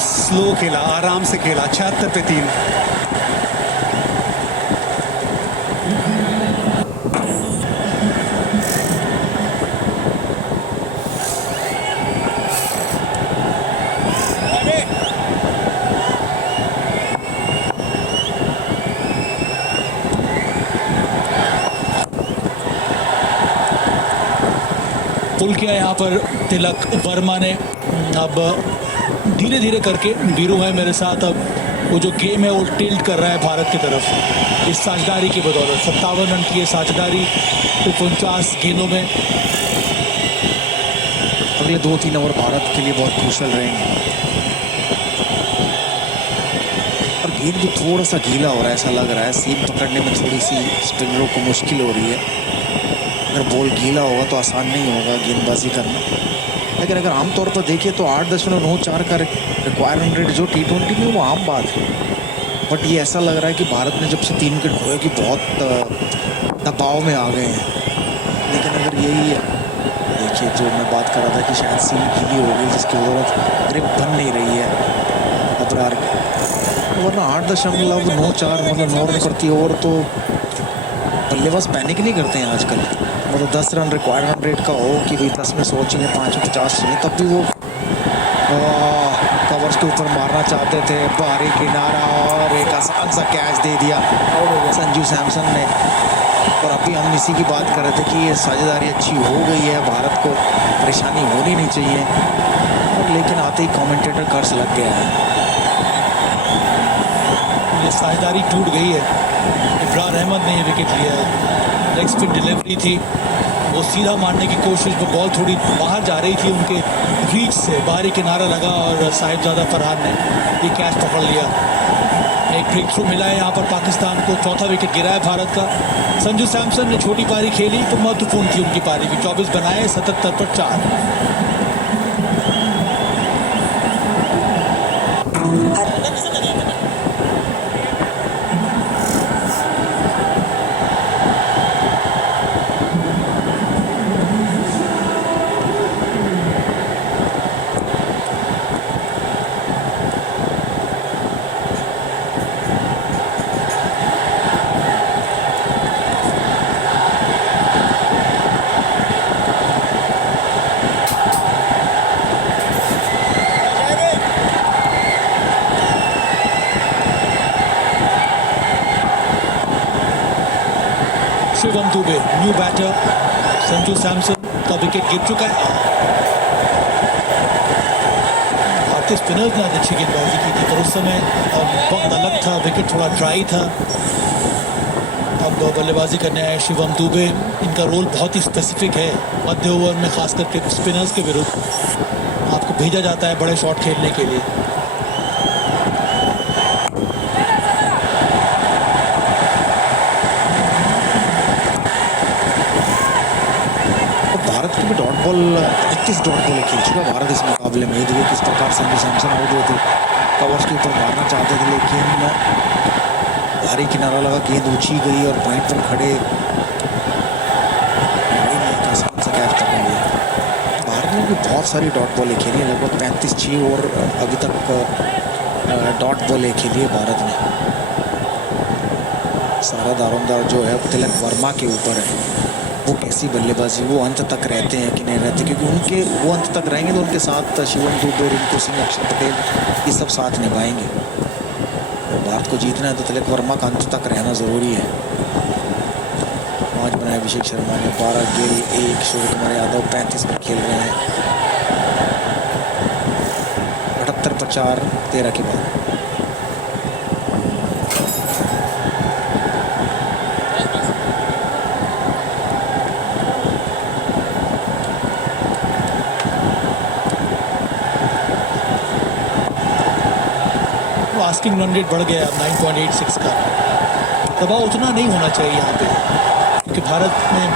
स्लो खेला, आराम से खेला, 76 पे 3। पुल किया यहाँ पर तिलक वर्मा ने। अब धीरे धीरे करके वीरू है मेरे साथ, अब वो जो गेम है वो टिल्ट कर रहा है भारत की तरफ इस साझेदारी की बदौलत। 57 रन की साझेदारी 49 गेंदों में। अगले 2-3 ओवर भारत के लिए बहुत क्रूशल रहेंगे, और गेंद भी थोड़ा सा गीला हो रहा है, ऐसा लग रहा है सीम पकड़ने में थोड़ी सी स्पिनरों को मुश्किल हो रही है। अगर बॉल गीला होगा तो आसान नहीं होगा गेंदबाजी करना, लेकिन अगर आमतौर पर देखिए तो 8.94 का रिक्वायरमेंट रेट जो T20 में वो आम बात है। बट ये ऐसा लग रहा है कि भारत ने जब से 3 विकेट खोए कि बहुत दबाव में आ गए हैं। लेकिन अगर यही है, देखिए जो मैं बात कर रहा था कि शायद सीम गीली हो गई जिसकी वजह ग्रिप बन नहीं रही है अबरार की, वरना 8.94 मतलब 9 रन प्रति ओवर तो बल्लेबाज पैनिक नहीं करते हैं आजकल। मतलब 10 रन रिक्वायरमेंट रेट का हो कि भाई 10 में 100 चाहिए, 5 में 50 चाहिए, तब भी वो कवर्स के ऊपर मारना चाहते थे। बाहरी किनारा और एक आसान सा कैच दे दिया संजू सैमसन ने। और अभी हम इसी की बात कर रहे थे कि ये साझेदारी अच्छी हो गई है, भारत को परेशानी होनी नहीं चाहिए, और लेकिन आते ही कमेंटेटर कर्ज लग गया है। ये साझेदारी टूट गई है। इब्रार अहमद ने ये विकेट लिया है, लेग स्पिन डिलीवरी थी, वो सीधा मारने की कोशिश में बॉल थोड़ी बाहर जा रही थी उनके रीच से, बाहरी किनारा लगा और साहिबजादा फरहान ने ये कैच पकड़ लिया। एक ब्रेक थ्रू मिला है यहाँ पर पाकिस्तान को, चौथा विकेट गिरा है भारत का। संजू सैमसन ने छोटी पारी खेली तो महत्वपूर्ण थी उनकी पारी भी, 24 बनाए 77 पर 4। शिवम दुबे न्यू बैटर, संजू सैमसन का विकेट गिर चुका है। भारतीय स्पिनर्स ने आज अच्छी गेंदबाजी की थी, पर उस समय वक्त अलग था, विकेट थोड़ा ड्राई था। अब बल्लेबाजी करने आए शिवम दुबे। इनका रोल बहुत ही स्पेसिफिक है, मध्य ओवर में खास करके स्पिनर्स के विरुद्ध आपको भेजा जाता है बड़े शॉट खेलने के लिए। भारत की भी डॉट बॉल 21 डॉट बॉल खेल चुका भारत इस मुकाबले में। देखिए किस प्रकार संजू सैमसन आउट हुए थे, कवर्स के ऊपर मारना चाहते थे लेकिन भारी किनारा लगा, गेंद ऊंची गई और पॉइंट पर खड़े आसान सा कैच पकड़ लिया। भारत ने भी बहुत सारी डॉट बॉलें खेली, लगभग 35-6 और अभी तक डॉट बॉलें खेली है भारत ने। सारा दारोमदार जो है तिलक वर्मा के ऊपर है, वो कैसी बल्लेबाजी, वो अंत तक रहते हैं कि नहीं रहते, क्योंकि वो अंत तक रहेंगे तो उनके साथ शिवम दुबे, रिंकू सिंह, अक्षर पटेल ये सब साथ निभाएंगे। भारत को जीतना है तो तिलक वर्मा का अंत तक रहना ज़रूरी है। 5 बनाए अभिषेक शर्मा ने, 12 गिल, 1 सूर्य कुमार यादव 35 पर खेल रहे हैं। 78 पर 4 13 के बाद। आस्किंग रन रेट बढ़ गया 9.86 का। दबाव उतना नहीं होना चाहिए यहाँ पे, क्योंकि भारत में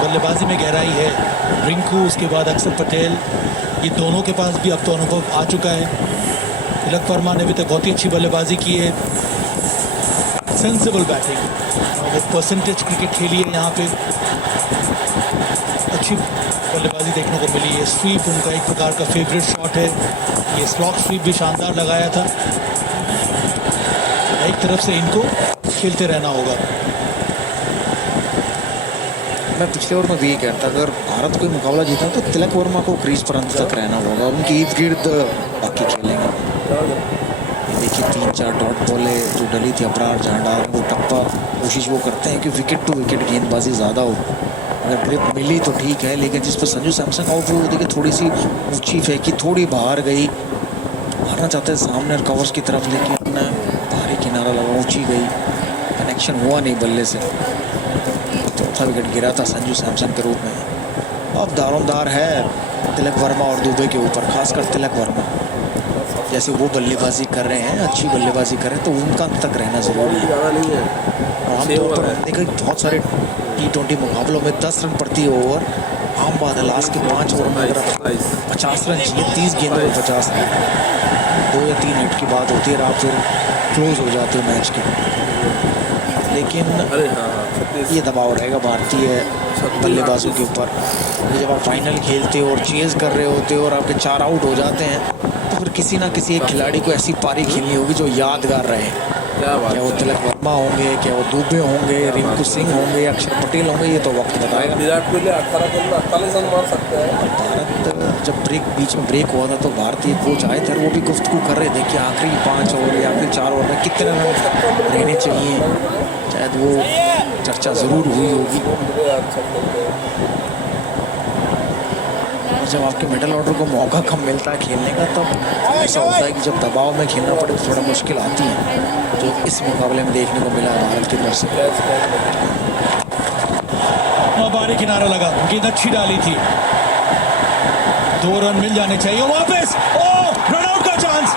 बल्लेबाजी में गहराई है। रिंकू, उसके बाद अक्षर पटेल, ये दोनों के पास भी अब तो अनुभव आ चुका है। तिलक वर्मा ने अभी तक बहुत ही अच्छी बल्लेबाजी की है, सेंसिबल बैटिंग, वो परसेंटेज क्रिकेट खेली है यहाँ पे, अच्छी बल्लेबाजी देखने को मिली है। स्वीप उनका एक प्रकार का फेवरेट शॉट है, ये स्लॉक स्वीप भी शानदार लगाया था। एक तरफ से इनको खेलते रहना होगा। मैं पिछले ओवर में भी ये कहता, अगर भारत कोई मुकाबला जीता तो तिलक वर्मा को क्रीज पर अंत तक रहना होगा, उनके इर्द गिर्द बाकी खेलेंगे। देखिए 3-4 डॉट बॉलें जो डली थी, अबरार झांडार वो टप्पा कोशिश वो करते हैं कि विकेट टू विकेट गेंदबाजी ज़्यादा हो। अगर ग्रिप मिली तो ठीक है, लेकिन जिस पर संजू सैमसन आउट हुई, देखिए थोड़ी सी ऊंची फेंकी, थोड़ी बाहर गई, मारना चाहते हैं सामने और कवर्स की तरफ, लेकिन भारी किनारा लगा, ऊंची गई, कनेक्शन हुआ नहीं बल्ले से। चौथा विकेट गिरा था संजू सैमसन के रूप में। अब दारोमदार है तिलक वर्मा और दुबे के ऊपर, खासकर तिलक वर्मा। जैसे वो बल्लेबाजी कर रहे हैं, अच्छी बल्लेबाजी कर रहे हैं, तो उनका अंत तक रहना ज़रूरी है। आमतौर पर देखा बहुत सारे T20 मुकाबलों में 10 रन प्रति ओवर आम बात है। लास्ट के 5 ओवर में अगर 50 रन चाहिए, 30 गेंदों में 50 रन, 2 या 3 हिट की बात होती है, आप फिर क्लोज हो जाते हो मैच के। लेकिन ये दबाव रहेगा भारतीय बल्लेबाजों के ऊपर। जब आप फाइनल खेलते हो और चेज कर रहे होते हो और आपके 4 आउट हो जाते हैं, तो फिर किसी ना किसी एक खिलाड़ी को ऐसी पारी खेलनी होगी जो यादगार रहे। क्या वो तिलक वर्मा होंगे, क्या वो दुबे होंगे, रिंकू सिंह होंगे, अक्षर पटेल होंगे, ये तो वक्त बताएगा। विराट कोहली 48 रन मार सकता है। भारत जब बीच में ब्रेक हुआ था तो भारतीय कोच आए थे और वो भी गुफ्तगू कर रहे थे कि आखिरी 5 ओवर या आखिरी 4 ओवर में कितने रन रहने चाहिए। शायद वो चर्चा ज़रूर हुई होगी। जब आपके मिडल ऑर्डर को मौका कम मिलता है खेलने का, तब ऐसा होता है कि जब दबाव में खेलना पड़े तो थोड़ा मुश्किल आती है, जो इस मुकाबले में देखने को मिला भारत की तरफ से। बारी किनारा लगा, गेंद अच्छी डाली थी, 2 रन मिल जाने चाहिए। वापस रन आउट का चांस,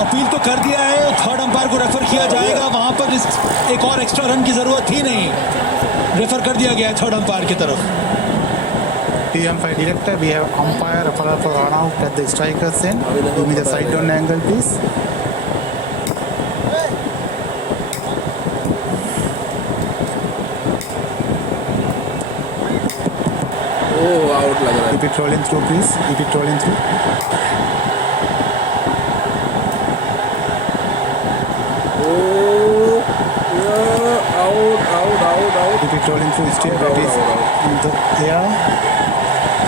अपील तो कर दिया है, थर्ड अंपायर को रेफर किया जाएगा। वहां पर एक और एक्स्ट्रा रन की जरूरत ही नहीं, रेफर कर दिया गया है थर्ड अंपायर की तरफ। Umpire director, we have umpire for run out at the striker's end. Give me the side down angle, please. Out लग रहा है। Keep it rolling through, please. Keep it rolling through. Out. Keep it rolling through. Still that is in the air.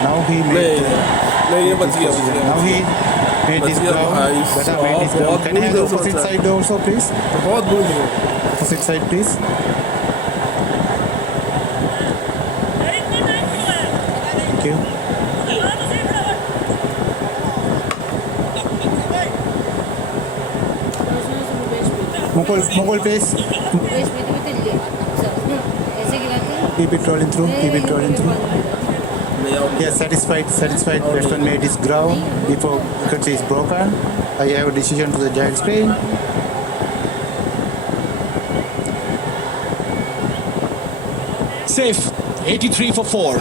Now he made. नहीं ये बच गया। Now he made this ground. Better made this ground. Can you have the opposite side also, please? बहुत दूर है। Opposite side, please. Mongol pace. Keep it rolling through. Keep it rolling through. Yes, satisfied. Batsman made his ground before wicket is broken. I have a decision to the giant screen. Safe. 83 for 4.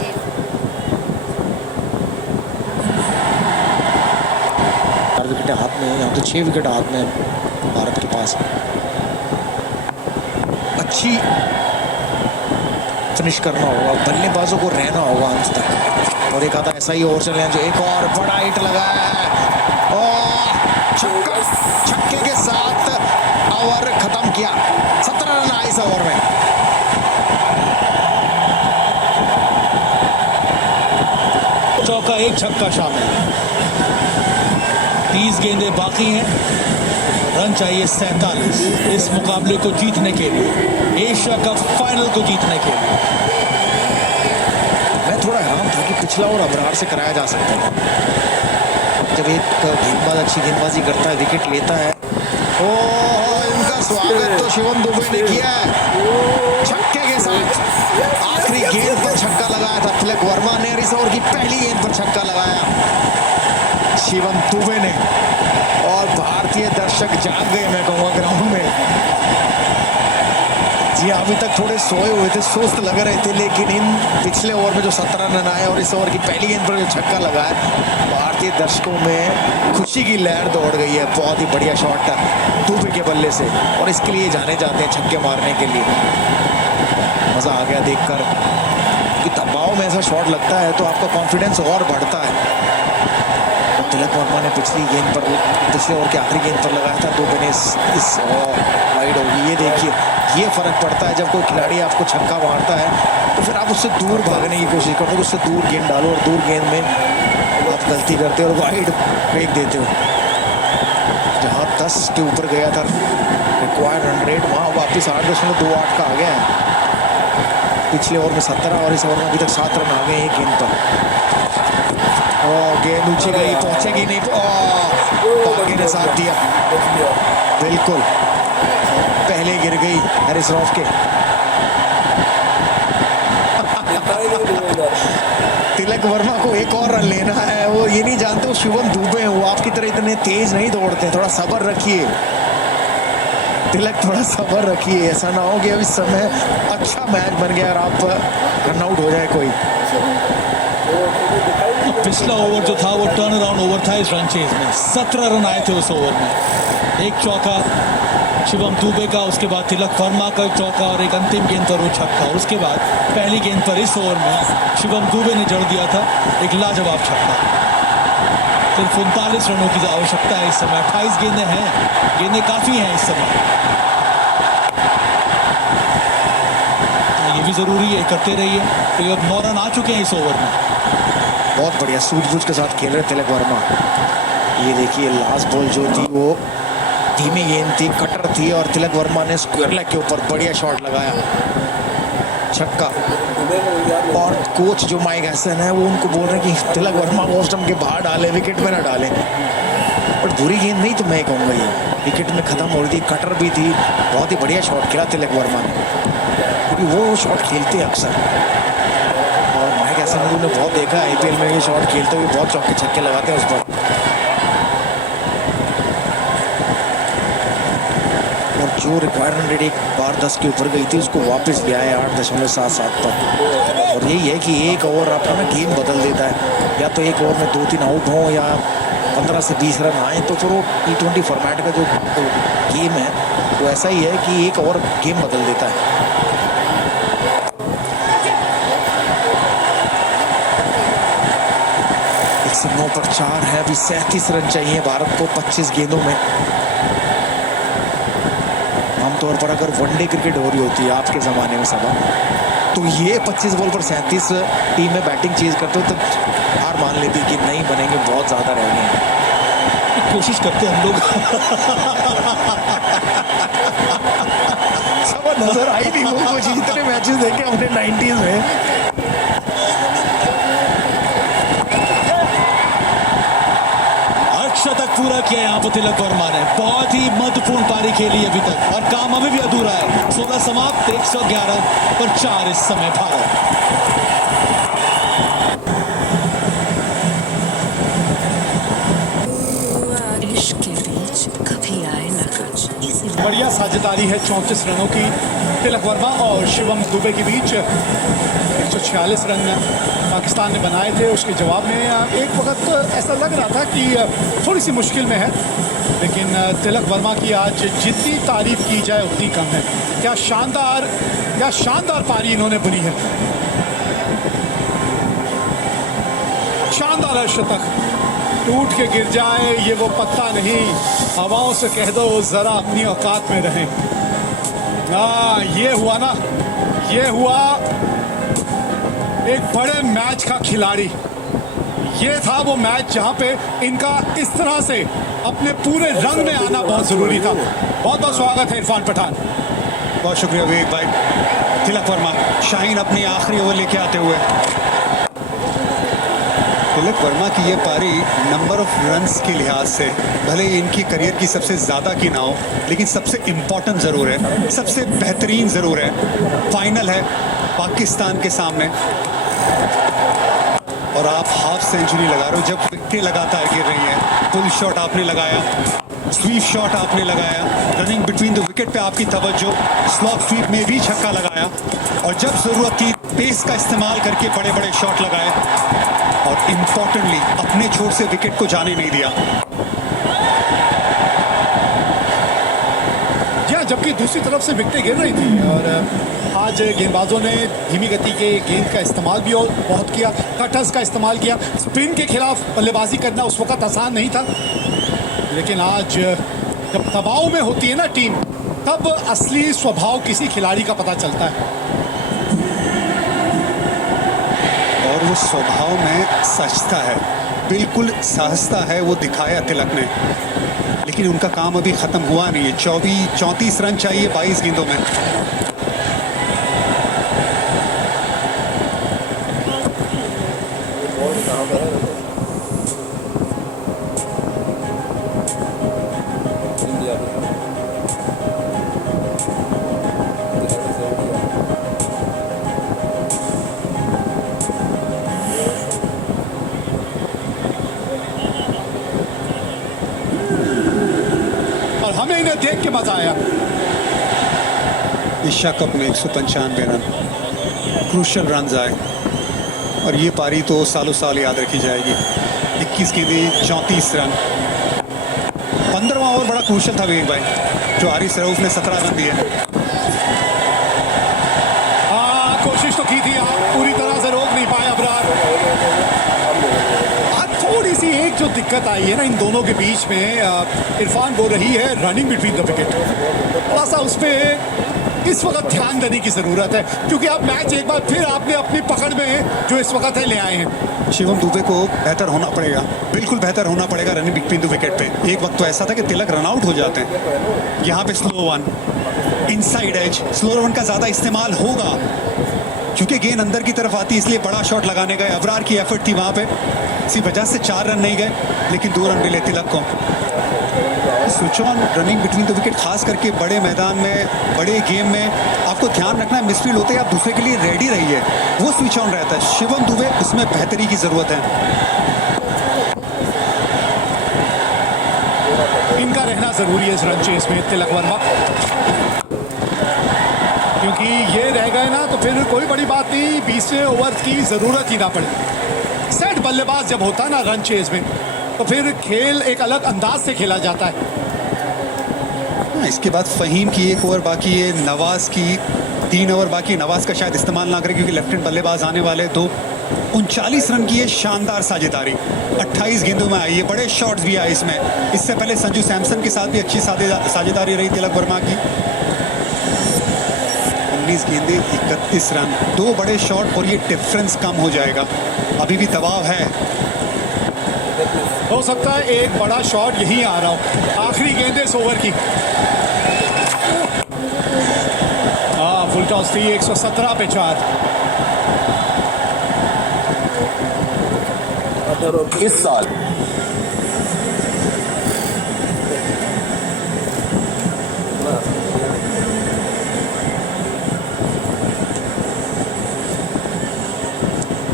Wicket हाथ में, यहाँ तो 6 wicket हाथ में भारत के पास। अच्छी finish करना होगा, बल्लेबाजों को रहना होगा अंत तक, और एक आधा ऐसा ही ओवर चले जो एक और बड़ा हिट लगाया है और छक्के के साथ ओवर खत्म किया। 17 रन आए इस ओवर में। चौका, एक छक्का शामिल। 30 गेंदें बाकी हैं, रन चाहिए 47 इस मुकाबले को जीतने के लिए, एशिया कप फाइनल को जीतने के लिए। मैं थोड़ा हैरान था कि पिछला ओवर अबरार से कराया जा सकता था। जब एक गेंदबाज अच्छी गेंदबाजी करता है, विकेट लेता है। ओह, इनका स्वागत तो शिवम दुबे ने किया है छक्के के साथ। आखिरी गेंद पर छक्का लगाया था तिलक वर्मा ने, और इस ओवर की पहली गेंद पर छक्का लगाया शिवम दुबे ने, और भारतीय दर्शक जाग गए, मैं कहूँगा, ग्राउंड में। जी अभी तक थोड़े सोए हुए थे, सुस्त लग रहे थे, लेकिन इन पिछले ओवर में जो 17 रन आए और इस ओवर की पहली गेंद पर जो छक्का लगाया, भारतीय दर्शकों में खुशी की लहर दौड़ गई है। बहुत ही बढ़िया शॉट दुबे के बल्ले से, और इसके लिए जाने जाते हैं छक्के मारने के लिए। मज़ा आ गया देखकर कि दबाव में ऐसा शॉट लगता है तो आपका कॉन्फिडेंस और बढ़ता है। तिलक वर्मा ने पिछले ओवर के आखिरी गेंद पर लगाया था, दुबे ने इस वाइड होगी। ये देखिए, ये फर्क पड़ता है जब कोई खिलाड़ी आपको छक्का मारता है तो फिर आप उससे दूर भागने की कोशिश करते हो, उससे दूर गेंद डालो, और दूर गेंद में आप गलती करते हो और वाइड फेंक देते हो। जहाँ 10 के ऊपर गया था रिक्वायर्ड रन रेट, वहाँ वापस 8.28 का आ गया है। पिछले ओवर में 17 और इस ओवर में अभी तक 7 रन आ गए एक गेंद पर। गेंद ऊंची गई, पहुंचेगी नहीं, भाग्य ने साथ दिया। बिल्कुल, पहले गिर गई हैरिस रॉफ के। तिलक वर्मा को एक और रन लेना है, वो ये नहीं जानते वो शिवम दुबे हैं, वो आपकी तरह इतने तेज नहीं दौड़ते। थोड़ा सब्र रखिए तिलक, थोड़ा सब्र रखिए, ऐसा ना हो कि अब इस समय अच्छा मैच बन गया और आप रन आउट हो जाए कोई। पिछला ओवर जो था वो टर्न अराउंड ओवर था इस रन चेज में। 17 रन आए थे उस ओवर में। एक चौका शिवम दुबे का, उसके बाद तिलक वर्मा का एक चौका और एक अंतिम गेंद पर वो छक्का, और उसके बाद पहली गेंद पर इस ओवर में शिवम दुबे ने जड़ दिया था एक लाजवाब छक्का। सिर्फ 39 रनों की आवश्यकता है इस समय। 28 गेंदें हैं, गेंदें काफ़ी हैं इस समय। ये भी ज़रूरी है, करते रहिए। तो अब 9 रन आ चुके हैं इस ओवर में। बहुत बढ़िया सूझबूझ के साथ खेल रहे तिलक वर्मा। ये देखिए, लास्ट बॉल जो थी वो धीमी गेंद थी, कटर थी, और तिलक वर्मा ने स्क्वायर लेग के ऊपर बढ़िया शॉट लगाया, छक्का। और कोच जो माइक हैसन है वो उनको बोल रहे हैं कि तिलक वर्मा को स्टंप के बाहर डाले, विकेट में ना डालें। बट बुरी गेंद नहीं तो मैं कहूँगा ये विकेट में ख़त्म हो रही थी, कटर भी थी। बहुत ही बढ़िया शॉट खेला तिलक वर्मा ने, क्योंकि वो शॉट खेलते हैं अक्सर, और माइक हैसन ने बहुत देखा IPL में ये शॉट खेलते हुए, बहुत चौके छक्के लगाते हैं उस पर। और जो रिक्वायर्ड रन रेट एक बार 10 के ऊपर गई थी उसको वापस गया है 8.77 पर। और यही है कि एक ओवर आपका ना गेम बदल देता है, या तो एक ओवर में 2-3 आउट हों या 15 से 20 रन आए, तो फिर वो T20 फॉर्मेट का जो गेम है वो ऐसा ही है कि एक ओवर गेम बदल देता है। 109 पर 4 है, अभी 37 रन चाहिए भारत को 25 गेंदों में। आमतौर पर अगर वनडे क्रिकेट हो रही होती है आपके ज़माने में सभा, तो ये 25 बॉल पर 37 टीम में बैटिंग चेज करते हो तो हार मान लेती कि नहीं बनेंगे, बहुत ज़्यादा रह गए। कोशिश करते हैं हम लोग। सब नजर आई नहीं वो जितने मैचेस देखे हमने 90s में। अर्धशतक पूरा किया यहाँ पर तिलक वर्मा ने। बहुत ही महत्वपूर्ण पारी खेली अभी तक और काम अभी भी अधूरा है। 16 समाप्त, 111 पर 4 इस समय भारत। बढ़िया साझेदारी है 34 रनों की तिलक वर्मा और शिवम दुबे के बीच। 146 रन पाकिस्तान ने बनाए थे, उसके जवाब में एक वक्त ऐसा लग रहा था कि थोड़ी सी मुश्किल में है, लेकिन तिलक वर्मा की आज जितनी तारीफ की जाए उतनी कम है। क्या शानदार पारी इन्होंने बुनी है। शानदार शतक, टूट के गिर जाए ये वो पत्ता नहीं, हवाओं से कह दो जरा अपनी औकात में रहें। ये हुआ ना, ये हुआ एक बड़े मैच का खिलाड़ी। ये था वो मैच जहां पे इनका इस तरह से अपने पूरे रंग में आना बहुत जरूरी था। बहुत बहुत स्वागत है इरफान पठान। बहुत शुक्रिया विवेक भाई। तिलक वर्मा, शाहीन अपनी आखिरी ओवर लेके आते हुए। तिलक वर्मा की ये पारी नंबर ऑफ रन्स के लिहाज से भले ही इनकी करियर की सबसे ज़्यादा की ना हो, लेकिन सबसे इम्पॉर्टेंट ज़रूर है, सबसे बेहतरीन ज़रूर है। फाइनल है पाकिस्तान के सामने और आप हाफ सेंचुरी लगा रहे हो जब विकेटें लगातार गिर रही हैं। पुल शॉट आपने लगाया, स्वीप शॉट आपने लगाया, रनिंग बिटवीन द विकेट पे आपकी तवज्जो, स्लॉग स्वीप में भी छक्का लगाया और जब ज़रूरत थी पेस का इस्तेमाल करके बड़े बड़े शॉट लगाए और इम्पोर्टेंटली अपने छोर से विकेट को जाने नहीं दिया। जबकि दूसरी तरफ से विकेटें गिर रही थी और आज गेंदबाजों ने धीमी गति के गेंद का इस्तेमाल भी बहुत किया, कटर्स का इस्तेमाल किया। स्पिन के खिलाफ बल्लेबाजी करना उस वक्त आसान नहीं था, लेकिन आज जब दबाव में होती है ना टीम, तब असली स्वभाव किसी खिलाड़ी का पता चलता है और वो स्वभाव में सचता है, बिल्कुल सहजता है, वो दिखाया तिलक ने। लेकिन उनका काम अभी खत्म हुआ नहीं है। 34 रन चाहिए 22 गेंदों में। हमें इन्हें देख के मजा आया। एशिया कप में 195 रन, क्रूशल रन आए और ये पारी तो सालों साल याद रखी जाएगी। 21 गेंदे 34 रन। 15वां ओवर बड़ा क्रूशल था विवेक भाई, जो हारिस रऊफ ने 17 रन दिए। कोशिश तो की थी, पूरी तरह से रोक नहीं पाए अबरार। थोड़ी सी एक जो दिक्कत आई है ना इन दोनों के बीच में, इरफान बोल रही है रनिंग बिटवीन द विकेट, थोड़ा सा उस पर इस वक्त ध्यान देने की जरूरत है, क्योंकि अब मैच एक बार फिर आपने अपनी पकड़ में जो इस वक्त है ले आए हैं। शिवम दुबे को बेहतर होना पड़ेगा, बिल्कुल बेहतर होना पड़ेगा रनिंग बिटवीन द विकेट पे। एक वक्त तो ऐसा था कि तिलक रन आउट हो जाते हैं, यहाँ पे slow one, inside edge, slow one का ज्यादा इस्तेमाल होगा क्योंकि गेंद अंदर की तरफ आती है, इसलिए बड़ा शॉट लगाने गए। अबरार की एफर्ट थी वहां पे, इसी वजह से 4 रन नहीं गए, लेकिन 2 रन मिले तिलक को। Switch on running between the wicket, खास करके बड़े मैदान में, बड़े गेम में आपको ध्यान रखना है, मिसफील्ड होते हैं आप दूसरे के लिए रेडी रहिए, वो स्विच ऑन रहता है। शिवम दुबे, उसमें बेहतरी की जरूरत है, इनका रहना जरूरी है इस रन चेस में। तिलक वर्मा, क्योंकि ये रह गए ना तो फिर कोई बड़ी बात नहीं, 20वें ओवर की जरूरत ही ना पड़े। सेट बल्लेबाज जब होता है ना रन चेज में, तो फिर खेल एक अलग अंदाज से खेला जाता है। इसके बाद फहीम की 1 ओवर बाकी है, नवाज की 3 ओवर बाकी। नवाज का शायद इस्तेमाल ना करें क्योंकि लेफ्ट हैंड बल्लेबाज आने वाले। 39 रन की है शानदार साझेदारी, 28 गेंदों में आई है, बड़े शॉट्स भी आए इसमें। इससे पहले संजू सैमसन के साथ भी अच्छी साझेदारी रही तिलक वर्मा की। 19 गेंदे 31 रन, 2 बड़े शॉट और ये डिफरेंस कम हो जाएगा। अभी भी दबाव है, हो सकता है एक बड़ा शॉट यहीं आ रहा हो। आखिरी गेंदे इस ओवर की। फुल टॉस थी, 117 पे 4। इस साल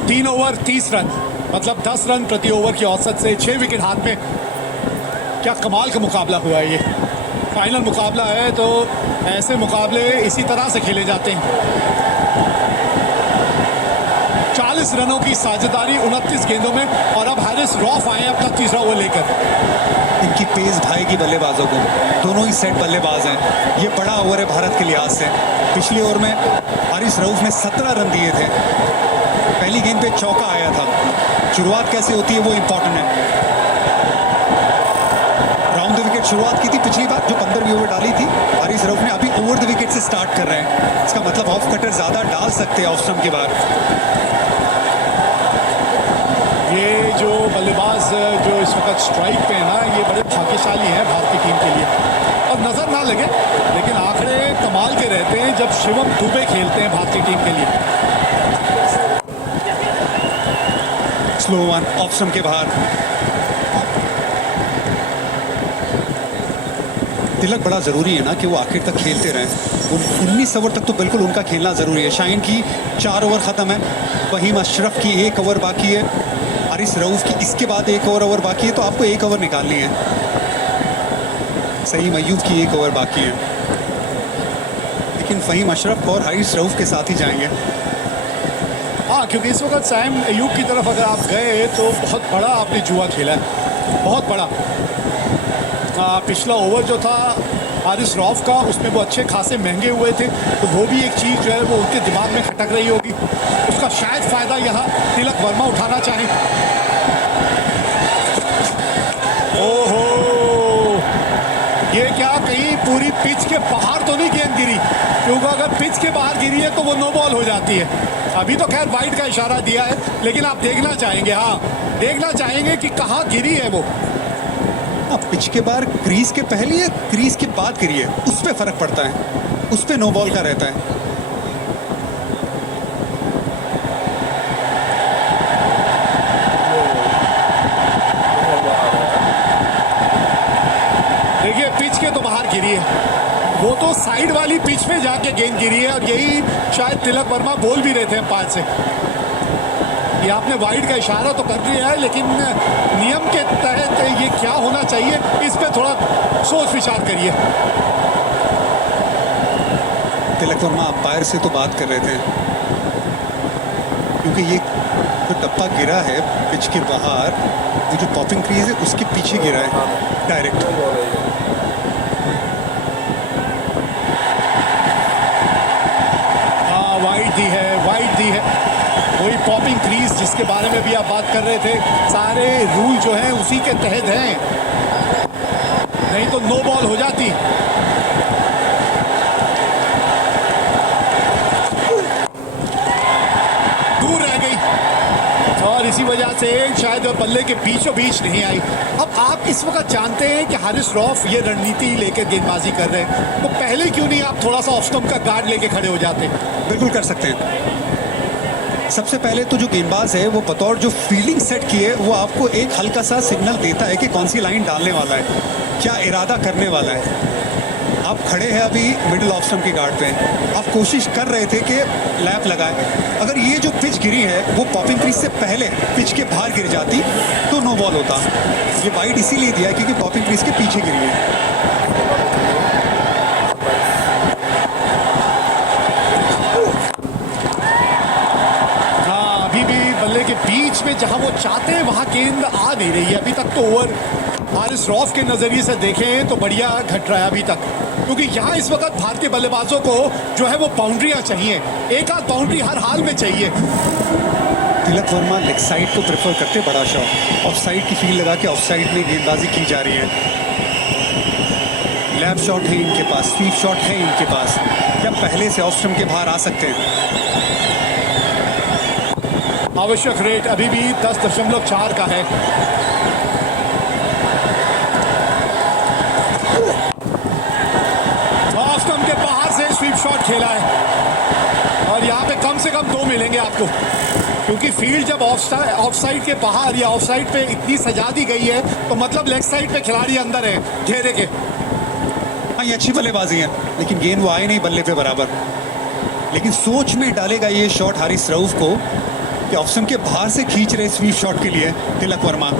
3 ओवर 30 रन, मतलब 10 रन प्रति ओवर की औसत से 6 विकेट हाथ में। क्या कमाल का मुकाबला हुआ है ये। फाइनल मुकाबला है तो ऐसे मुकाबले इसी तरह से खेले जाते हैं। 40 रनों की साझेदारी 29 गेंदों में, और अब हारिस रऊफ आए अपना तीसरा ओवर लेकर। इनकी पेस भाएगी बल्लेबाजों को, दोनों ही सेट बल्लेबाज हैं। ये बड़ा ओवर है भारत के लिहाज से। पिछले ओवर में हारिस रऊफ ने 17 रन दिए थे, पहली गेंद पे चौका आया था। शुरुआत कैसे होती है वो इंपॉर्टेंट है। राउंड द विकेट शुरुआत की थी पिछली बार, जो 15वीं ओवर डाली थी हारिस रऊफ ने। अभी ओवर द विकेट से स्टार्ट कर रहे हैं, इसका मतलब ऑफ कटर ज्यादा डाल सकते हैं ऑफ स्टंप के बाद। ये जो बल्लेबाज जो इस वक्त स्ट्राइक पे है ना, ये बड़े भाग्यशाली हैं भारतीय टीम के लिए। और नजर ना लगे लेकिन आंकड़े कमाल के रहते हैं जब शिवम दुबे खेलते हैं भारतीय टीम के लिए। स्लो वन ऑफ स्टंप के बाहर। तिलक बड़ा ज़रूरी है ना कि वो आखिर तक खेलते रहें। 19 ओवर तक तो बिल्कुल उनका खेलना ज़रूरी है। शाहीन की 4 ओवर ख़त्म है, वहीम अशरफ की 1 ओवर बाकी है, हारिस रऊफ की इसके बाद 1 ओवर बाकी है, तो आपको 1 ओवर निकालनी है। सईम अय्यूब की 1 ओवर बाकी है, लेकिन फ़हीम अशरफ और हारिस रऊफ के साथ ही जाएंगे। हाँ, क्योंकि इस वक्त सईम अय्यूब की तरफ अगर आप गए तो बहुत बड़ा आपने जुआ खेला है, बहुत बड़ा। पिछला ओवर जो था हारिस रऊफ का, उसमें वो अच्छे खासे महंगे हुए थे, तो वो भी एक चीज़ जो है वो उनके दिमाग में खटक रही होगी। उसका शायद फ़ायदा यहाँ तिलक वर्मा उठाना चाहें। ओहो, ये क्या कहीं पूरी पिच के बाहर तो नहीं गेंद गिरी? क्योंकि अगर पिच के बाहर गिरी है तो वो नो बॉल हो जाती है। अभी तो खैर वाइड का इशारा दिया है, लेकिन आप देखना चाहेंगे, हाँ देखना चाहेंगे कि कहाँ गिरी है वो। अब पिच के बाहर क्रीज के पहले या क्रीज के बाद गिरी है, उस पर फर्क पड़ता है, उस पर नो बॉल का रहता है। देखिए पिच के तो बाहर गिरी है, वो तो साइड वाली पिच में जाके गेंद गिरी है, और यही शायद तिलक वर्मा बोल भी रहे थे अंपायर से। ये आपने वाइड का इशारा तो कर दिया है, लेकिन नियम के तहत ये क्या होना चाहिए, इस पे थोड़ा सोच विचार करिए। तिलक वर्मा अंपायर से तो बात कर रहे थे, क्योंकि ये जो टप्पा गिरा है पिच के बाहर, वो जो पॉपिंग क्रीज है उसके पीछे गिरा है डायरेक्ट। हाँ, वाइड दी है, वाइड दी है, वही पॉपिंग क्रीज जिसके बारे में भी आप बात कर रहे थे। सारे रूल जो हैं उसी के तहत हैं, नहीं तो नो बॉल हो जाती। दूर रह गई और इसी वजह से शायद बल्ले के बीचों बीच नहीं आई। अब आप इस वक्त जानते हैं कि हारिस रऊफ ये रणनीति लेकर गेंदबाजी कर रहे हैं, तो पहले क्यों नहीं आप थोड़ा सा ऑफ स्टंप का गार्ड लेके खड़े हो जाते? बिल्कुल कर सकते हैं। सबसे पहले तो जो गेंदबाज है वो बतौर जो फील्डिंग सेट की है, वो आपको एक हल्का सा सिग्नल देता है कि कौन सी लाइन डालने वाला है, क्या इरादा करने वाला है। आप खड़े हैं अभी मिडिल ऑफ स्टंप के गार्ड पे, आप कोशिश कर रहे थे कि लैप लगाए। अगर ये जो पिच गिरी है वो पॉपिंग क्रीज से पहले पिच के बाहर गिर जाती तो नो बॉल होता। ये वाइड इसीलिए दिया है क्योंकि पॉपिंग क्रीज के पीछे गिरी है। के बीच में जहां वो चाहते हैं वहां गेंद आ नहीं रही है अभी तक। तो ओवर हारिस रऊफ के नजरिए से देखें तो बढ़िया घट रहा है अभी तक, क्योंकि यहां इस वक्त भारतीय बल्लेबाजों को जो है वो बाउंड्रियां चाहिए, एक आध बाउंड्री हर हाल में चाहिए। तिलक वर्मा लेग साइड को प्रेफर करते, बड़ा शॉट ऑफ साइड की फील्ड लगा के ऑफ साइड में गेंदबाजी की जा रही है। लैप शॉट है इनके पास, स्वीप शॉट है इनके पास, क्या पहले से ऑफ स्टंप के बाहर आ सकते हैं। आवश्यक रेट अभी भी 10.4 का है। ऑफ स्टंप के बाहर से स्वीप शॉट खेला है और यहाँ पे कम से कम 2 मिलेंगे आपको, क्योंकि फील्ड जब ऑफ साइड के बाहर या ऑफ साइड पे इतनी सजा दी गई है तो मतलब लेग साइड पे खिलाड़ी अंदर है घेरे के। हाँ, ये अच्छी बल्लेबाजी है, लेकिन गेंद वो आए नहीं बल्ले पे बराबर। लेकिन सोच में डालेगा ये शॉट हारिस रऊफ को कि ऑप्शन के बाहर से खींच रहे स्वीप शॉट के लिए तिलक वर्मा।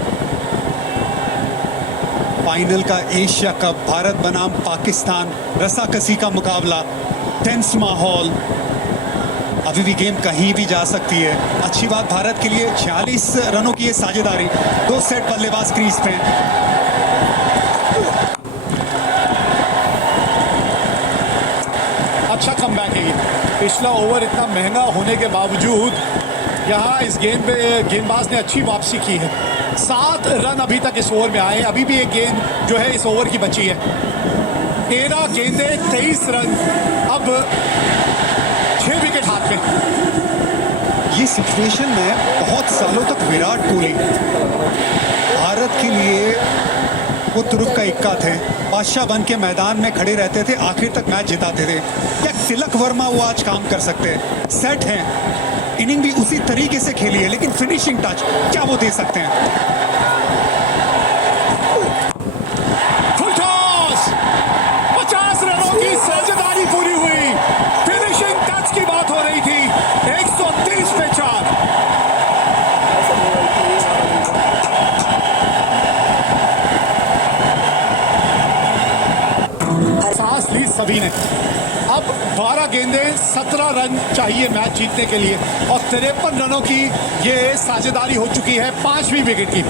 फाइनल का एशिया कप, भारत बनाम पाकिस्तान, रसाकसी का मुकाबला, टेंस माहौल, अभी भी गेम कहीं भी जा सकती है। अच्छी बात भारत के लिए 46 रनों की ये साझेदारी, 2 सेट बल्लेबाज क्रीज पे। अच्छा कमबैक है ये। पिछला ओवर इतना महंगा होने के बावजूद यहाँ इस गेंद पे गेंदबाज ने अच्छी वापसी की है। 7 रन अभी तक इस ओवर में आए। अभी भी एक गेंद जो है इस ओवर की बची है। 13 गेंदे 23 रन, अब 6 विकेट हाथ में। ये सिचुएशन में बहुत सालों तक विराट कोहली भारत के लिए वो तुरुप का इक्का थे, बादशाह बन के मैदान में खड़े रहते थे, आखिर तक मैच जिताते थे। क्या तिलक वर्मा वो आज काम कर सकते हैं? सेट हैं, इनिंग भी उसी तरीके से खेली है, लेकिन फिनिशिंग टच क्या वो दे सकते हैं? फुल टॉस, 50 रनों की साझेदारी पूरी हुई। फिनिशिंग टच की बात हो रही थी। 130 पे 4। सांस ली सभी ने। अब 12 गेंदे 17 रन चाहिए मैच जीतने के लिए, और 53 रनों की ये साझेदारी हो चुकी है 5वीं विकेट की।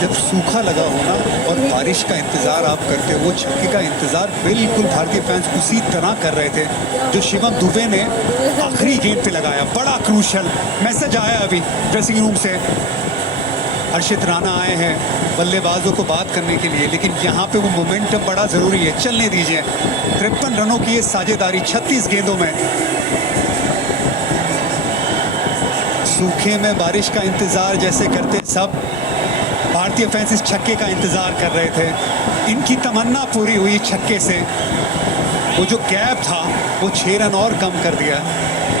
जब सूखा लगा हो ना और बारिश का इंतजार आप करते हो, वो छक्के का इंतजार बिल्कुल भारतीय फैंस उसी तरह कर रहे थे जो शिवम दुबे ने आखिरी गेंद पे लगाया। बड़ा क्रूशल मैसेज आया अभी ड्रेसिंग रूम से। हर्षित राणा आए हैं बल्लेबाजों को बात करने के लिए, लेकिन यहाँ पे वो मोमेंटम बड़ा जरूरी है, चलने दीजिए। 53 रनों की ये साझेदारी 36 गेंदों में। सूखे में बारिश का इंतजार जैसे करते सब भारतीय फैंस इस छक्के का इंतजार कर रहे थे। इनकी तमन्ना पूरी हुई छक्के से। वो जो गैप था वो 6 रन और कम कर दिया।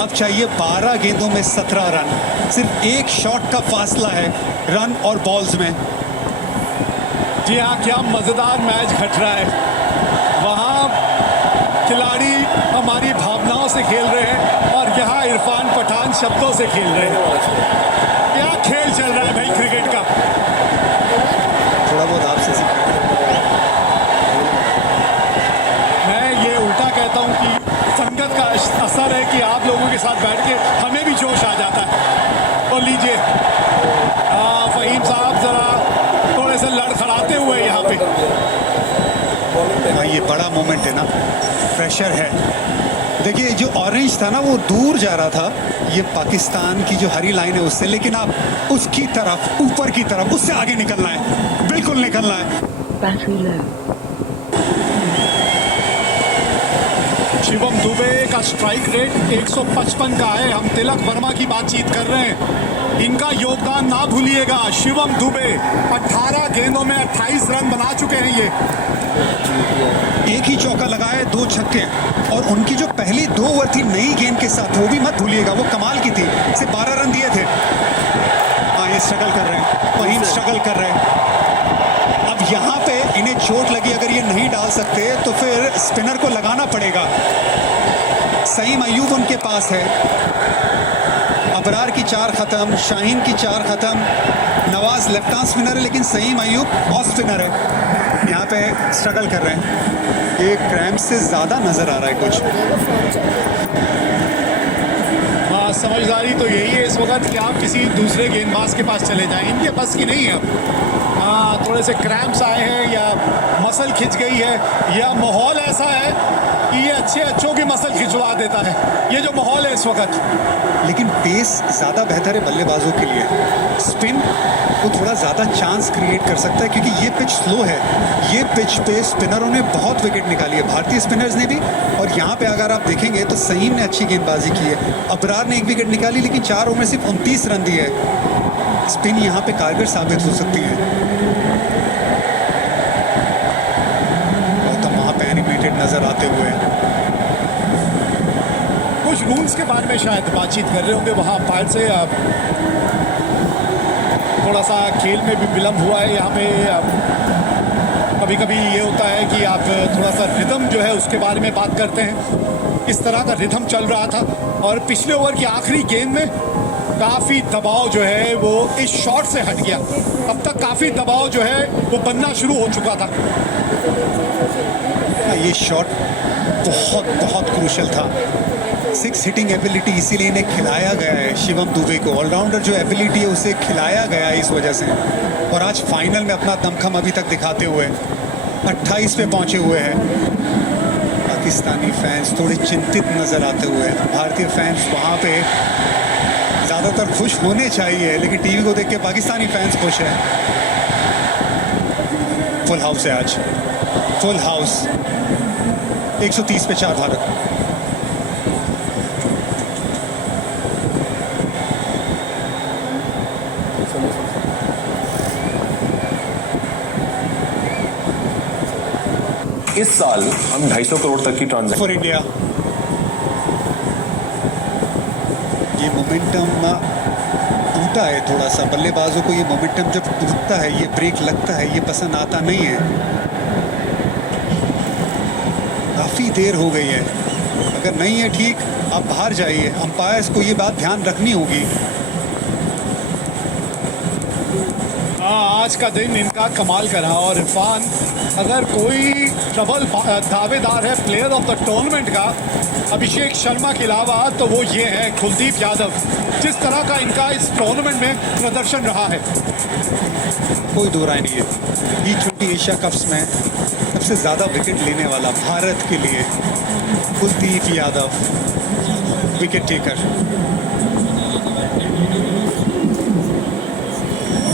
अब चाहिए 12 गेंदों में 17 रन। सिर्फ एक शॉट का फासला है रन और बॉल्स में। जी हाँ, क्या मजेदार मैच घट रहा है। वहाँ खिलाड़ी हमारी भावनाओं से खेल रहे हैं और यहाँ इरफान पठान शब्दों से खेल रहे हैं। क्या खेल चल रहा है भाई क्रिकेट का। थोड़ा बहुत आपसे मैं ये उल्टा कहता हूँ कि संगत का असर है कि आप लोगों के साथ बैठ के हमें भी जोश आ जाता है। और लीजिए फहीम साहब जरा थोड़े से लड़खड़ाते हुए यहाँ पे। हाँ, ये बड़ा मोमेंट है ना, प्रेशर है। देखिए जो ऑरेंज था ना वो दूर जा रहा था, ये पाकिस्तान की जो हरी लाइन है उससे, लेकिन आप उसकी तरफ, ऊपर की तरफ, उससे आगे निकलना है, बिल्कुल निकलना है। शिवम दुबे का स्ट्राइक रेट 155 का है। हम तिलक वर्मा की बातचीत कर रहे हैं, इनका योगदान ना भूलिएगा। शिवम दुबे 18 गेंदों में 28 रन बना चुके हैं। ये एक ही चौका लगाए, 2 छक्के, और उनकी जो पहली 2 ओवर थी नई गेंद के साथ, वो भी मत भूलिएगा, वो कमाल की थी। सिर्फ 12 रन दिए थे। हाँ, ये स्ट्रगल कर रहे हैं, वही स्ट्रगल कर रहे हैं। अब यहाँ पे इन्हें चोट लगी, अगर ये नहीं डाल सकते तो फिर स्पिनर को लगाना पड़ेगा। सईम अयूब उनके पास है। अबरार की 4 खत्म, शाहीन की 4 खत्म, नवाज लेफ्ट आर्म स्पिनर है, लेकिन सईम अयूब ऑफ स्पिनर है। यहाँ पे स्ट्रगल कर रहे हैं। ये क्रैम्प से ज़्यादा नज़र आ रहा है कुछ। हाँ, समझदारी तो यही है इस वक्त कि आप किसी दूसरे गेंदबाज के पास चले जाएं। इनके बस की नहीं है अब। हाँ, थोड़े से क्रैम्प्स आए हैं या मसल खिंच गई है, या माहौल ऐसा है कि ये अच्छों की मसल खिंचवा देता है, ये जो माहौल है इस वक्त। लेकिन पेस ज़्यादा बेहतर है बल्लेबाजों के लिए। स्पिन वो थोड़ा ज़्यादा चांस क्रिएट कर सकता है, क्योंकि ये पिच स्लो है। ये पिच पे स्पिनरों ने बहुत विकेट निकाली है, भारतीय स्पिनर्स ने भी। और यहाँ पे अगर आप देखेंगे तो सईम ने अच्छी गेंदबाजी की है, अबरार ने 1 विकेट निकाली, लेकिन 4 ओवर में सिर्फ 29 रन दिए। स्पिन यहाँ पे कारगर साबित हो सकती है। गौतम वहाँ पे एनिमेटेड नजर आते हुए। कुछ रूल्स के बारे में शायद बातचीत कर रहे होंगे वहाँ अंपायर से। थोड़ा सा खेल में भी विलम्ब हुआ है यहाँ पे। कभी कभी ये होता है कि आप थोड़ा सा रिदम जो है उसके बारे में बात करते हैं। किस तरह का रिदम चल रहा था। और पिछले ओवर की आखिरी गेंद में काफ़ी दबाव जो है वो इस शॉट से हट गया। अब तक काफ़ी दबाव जो है वो बनना शुरू हो चुका था। ये शॉट बहुत बहुत क्रूशल था। 6 हिटिंग एबिलिटी इसीलिए इन्हें खिलाया गया है शिवम दुबे को। ऑलराउंडर जो एबिलिटी है उसे खिलाया गया है इस वजह से। और आज फाइनल में अपना दमखम अभी तक दिखाते हुए 28 पे पहुंचे हुए हैं। पाकिस्तानी फैंस थोड़े चिंतित नजर आते हुए, भारतीय फैंस वहाँ पे ज़्यादातर खुश होने चाहिए, लेकिन टीवी को देख के पाकिस्तानी फैंस खुश हैं। फुल हाउस है आज, फुल हाउस। 130 पे 4 भारत। इस साल हम 250 करोड़ तक की ट्रांजैक्शन फॉर इंडिया। ये मोमेंटम टूटा है थोड़ा सा। बल्लेबाजों को ये मोमेंटम जब टूटता है, ये ब्रेक लगता है, ये पसंद आता नहीं है। काफ़ी देर हो गई है। अगर नहीं है ठीक, आप बाहर जाइए। अंपायर्स को ये बात ध्यान रखनी होगी। आज का दिन इनका कमाल का रहा। और इरफान, अगर कोई डबल दावेदार है प्लेयर ऑफ द टूर्नामेंट का अभिषेक शर्मा के अलावा, तो वो ये है कुलदीप यादव। जिस तरह का इनका इस टूर्नामेंट में प्रदर्शन रहा है, कोई दो राय नहीं है। T20 एशिया कप्स में सबसे ज़्यादा विकेट लेने वाला भारत के लिए Kuldeep Yadav, wicket taker.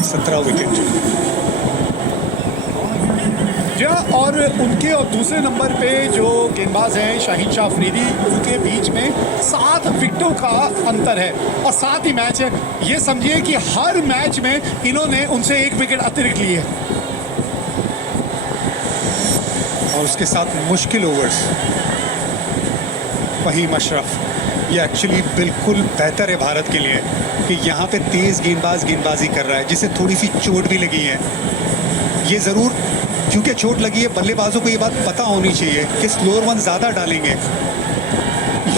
17 wicket. और उनके और दूसरे नंबर पे जो गेंदबाज हैं शाहिद शाह अफरीदी, उनके बीच में 7 विकेटों का अंतर है और 7 ही मैच है। ये समझिए कि हर मैच में इन्होंने उनसे 1 विकेट अतिरिक्त लिए है। और उसके साथ मुश्किल ओवर्स। फहीम अशरफ, ये एक्चुअली बिल्कुल बेहतर है भारत के लिए कि यहाँ पे तेज़ गेंदबाजी कर रहा है, जिसे थोड़ी सी चोट भी लगी है। ये ज़रूर, क्योंकि चोट लगी है, बल्लेबाजों को ये बात पता होनी चाहिए कि स्लोअर वन ज़्यादा डालेंगे,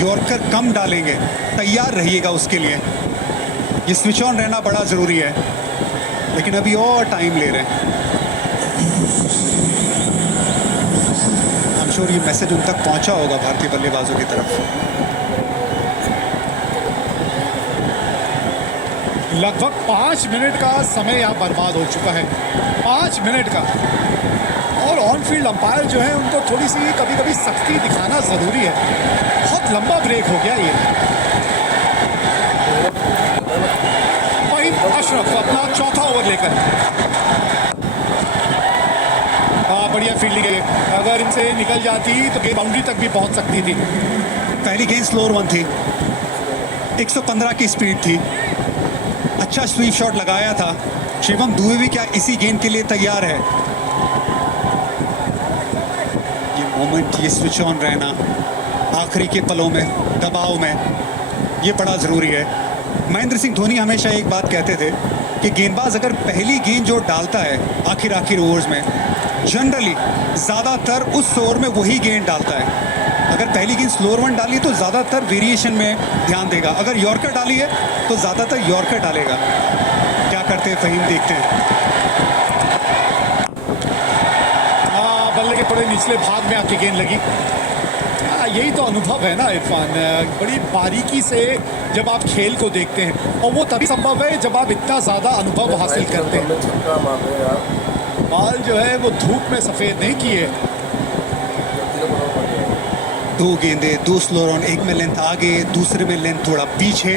यॉर्कर कम डालेंगे। तैयार रहिएगा उसके लिए। ये स्विच ऑन रहना बड़ा ज़रूरी है, लेकिन अभी और टाइम ले रहे हैं। आई एम श्योर ये मैसेज उन तक पहुंचा होगा भारतीय बल्लेबाजों की तरफ। लगभग 5 मिनट का समय यहाँ बर्बाद हो चुका है। 5 मिनट का। और ऑन फील्ड अंपायर जो है उनको थोड़ी सी कभी कभी सख्ती दिखाना ज़रूरी है। बहुत लंबा ब्रेक हो गया ये। फहीम अशरफ अपना चौथा ओवर लेकर। हाँ, बढ़िया फील्डिंग है। अगर इनसे निकल जाती तो गेंद बाउंड्री तक भी पहुंच सकती थी। पहली गेंद स्लोअर वन थी, 115 की स्पीड थी। अच्छा स्वीप शॉट लगाया था। शिवम दुबे भी क्या इसी गेंद के लिए तैयार है? ये मोमेंट, ये स्विच ऑन रहना आखिरी के पलों में, दबाव में, ये बड़ा ज़रूरी है। महेंद्र सिंह धोनी हमेशा एक बात कहते थे कि गेंदबाज अगर पहली गेंद जो डालता है आखिर ओवर्स में, जनरली ज़्यादातर उस ओवर में वही गेंद डालता है। अगर पहली गेंद स्लोअर वन डाली तो ज़्यादातर वेरिएशन में ध्यान देगा। अगर यॉर्कर डाली है तो ज़्यादातर यॉर्कर डालेगा। क्या करते हैं फहीम, देखते हैं। बल्ले के थोड़े निचले भाग में आके गेंद लगी। यही तो अनुभव है ना इरफान, बड़ी बारीकी से जब आप खेल को देखते हैं, और वो तभी संभव है जब आप इतना ज़्यादा अनुभव हासिल करते हैं। बाल जो है वो धूप में सफ़ेद नहीं किए। 2 गेंदें, 2 स्लोअर ऑन, एक में लेंथ आगे, दूसरे में लेंथ थोड़ा पीछे।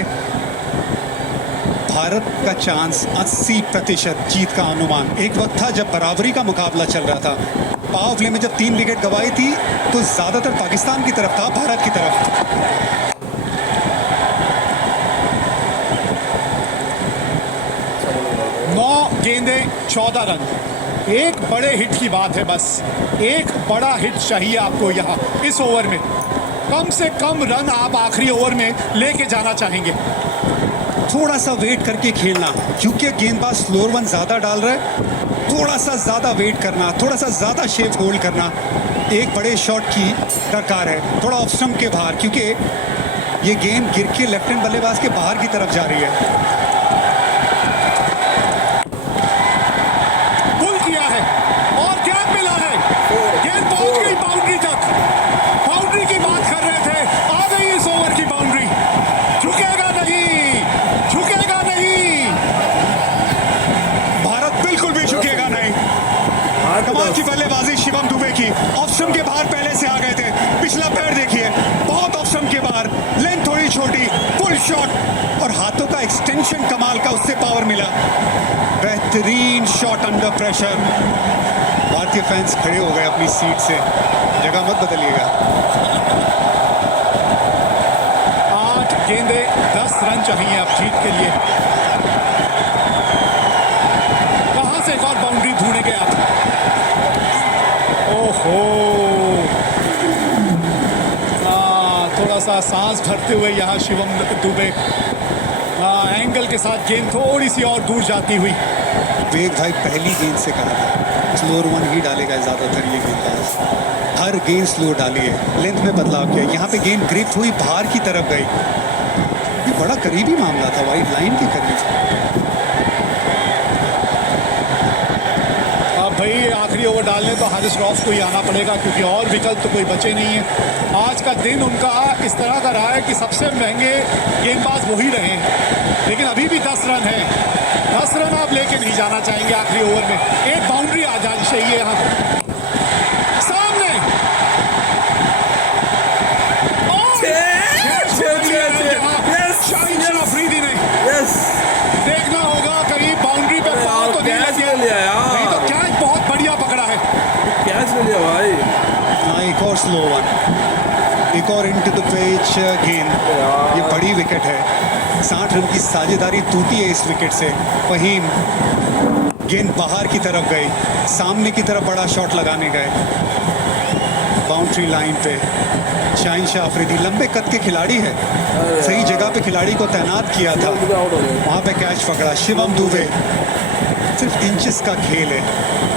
भारत का चांस 80% जीत का अनुमान। एक वक्त था जब बराबरी का मुकाबला चल रहा था। पावर प्ले में जब 3 विकेट गंवाई थी तो ज़्यादातर पाकिस्तान की तरफ था, भारत की तरफ। 9 गेंदें 14 रन। एक बड़े हिट की बात है, बस एक बड़ा हिट चाहिए आपको यहाँ इस ओवर में। कम से कम रन आप आखिरी ओवर में लेके जाना चाहेंगे। थोड़ा सा वेट करके खेलना, क्योंकि गेंदबाज स्लोअर वन ज़्यादा डाल रहा है। थोड़ा सा ज़्यादा वेट करना, थोड़ा सा ज़्यादा शेप होल्ड करना। एक बड़े शॉट की दरकार है, थोड़ा ऑफ स्टंप के बाहर, क्योंकि ये गेंद गिर के लेफ्ट हैंड बल्लेबाज के बाहर की तरफ जा रही है। पुल किया है और गैप मिला है, गेंद पहुंच गई बाउंड्री तक। बाउंड्री की बात कर रहे थे, आ गई इस ओवर की बाउंड्री। झुकेगा नहीं, झुकेगा नहीं, भारत बिल्कुल भी झुकेगा नहीं। कमाल की बल्लेबाजी शिवम दुबे की, ऑफ स्टंप के बाहर पहले से आ गए थे। पिछला पैर देखिए, बहुत ऑफ स्टंप के बाहर, लेंथ थोड़ी छोटी, फुल शॉट और हाथों का एक्सटेंशन कमाल का, उससे पावर मिला। बेहतरीन शॉट अंडर प्रेशर। भारतीय फैंस खड़े हो गए अपनी सीट से, जगह मत बदलिएगा। 8 गेंदे 10 रन चाहिए अब जीत के लिए। कहां से एक और बाउंड्री ढूंढे गए आप? ओहो, थोड़ा सा सांस भरते हुए यहाँ शिवम दुबे, एंगल के साथ गेंद थोड़ी सी और दूर जाती हुई। वेग भाई पहली गेंद से कहा था स्लोअर वन ही डालेगा ज़्यादातर ये गेंदबाज। हर गेंद स्लो डाली है, लेंथ में बदलाव किया। यहाँ पे गेंद ग्रिप हुई, बाहर की तरफ गई। ये बड़ा करीबी मामला था, वाइड लाइन के करीब। भाई आखिरी ओवर डालने तो हारिस रॉफ को ही आना पड़ेगा, क्योंकि और विकल्प तो कोई बचे नहीं है। आज का दिन उनका इस तरह का रहा है कि सबसे महंगे गेंदबाज वही रहे हैं, लेकिन अभी भी 10 रन है। 10 रन आप लेके नहीं जाना चाहेंगे आखिरी ओवर में। एक बाउंड्री आ जानी चाहिए यहाँ सामने। अफरीदी ने देखना होगा कहीं बाउंड्री पे पाँव तो नहीं लग गया, नहीं तो कैच बहुत बढ़िया पकड़ा है। कैच ले लिया भाई। हाँ, एक और स्लो वन, एक और इनटू द पेच गेंद। ये बड़ी विकेट है, 60 रन की साझेदारी टूटी है इस विकेट से। फहीम, गेंद बाहर की तरफ गई, सामने की तरफ बड़ा शॉट लगाने गए। बाउंड्री लाइन पे शाहिनशाह अफरीदी, लंबे कद के खिलाड़ी है, सही जगह पे खिलाड़ी को तैनात किया था, वहाँ पे कैच पकड़ा। शिवम दुबे, सिर्फ इंचेस का खेल है,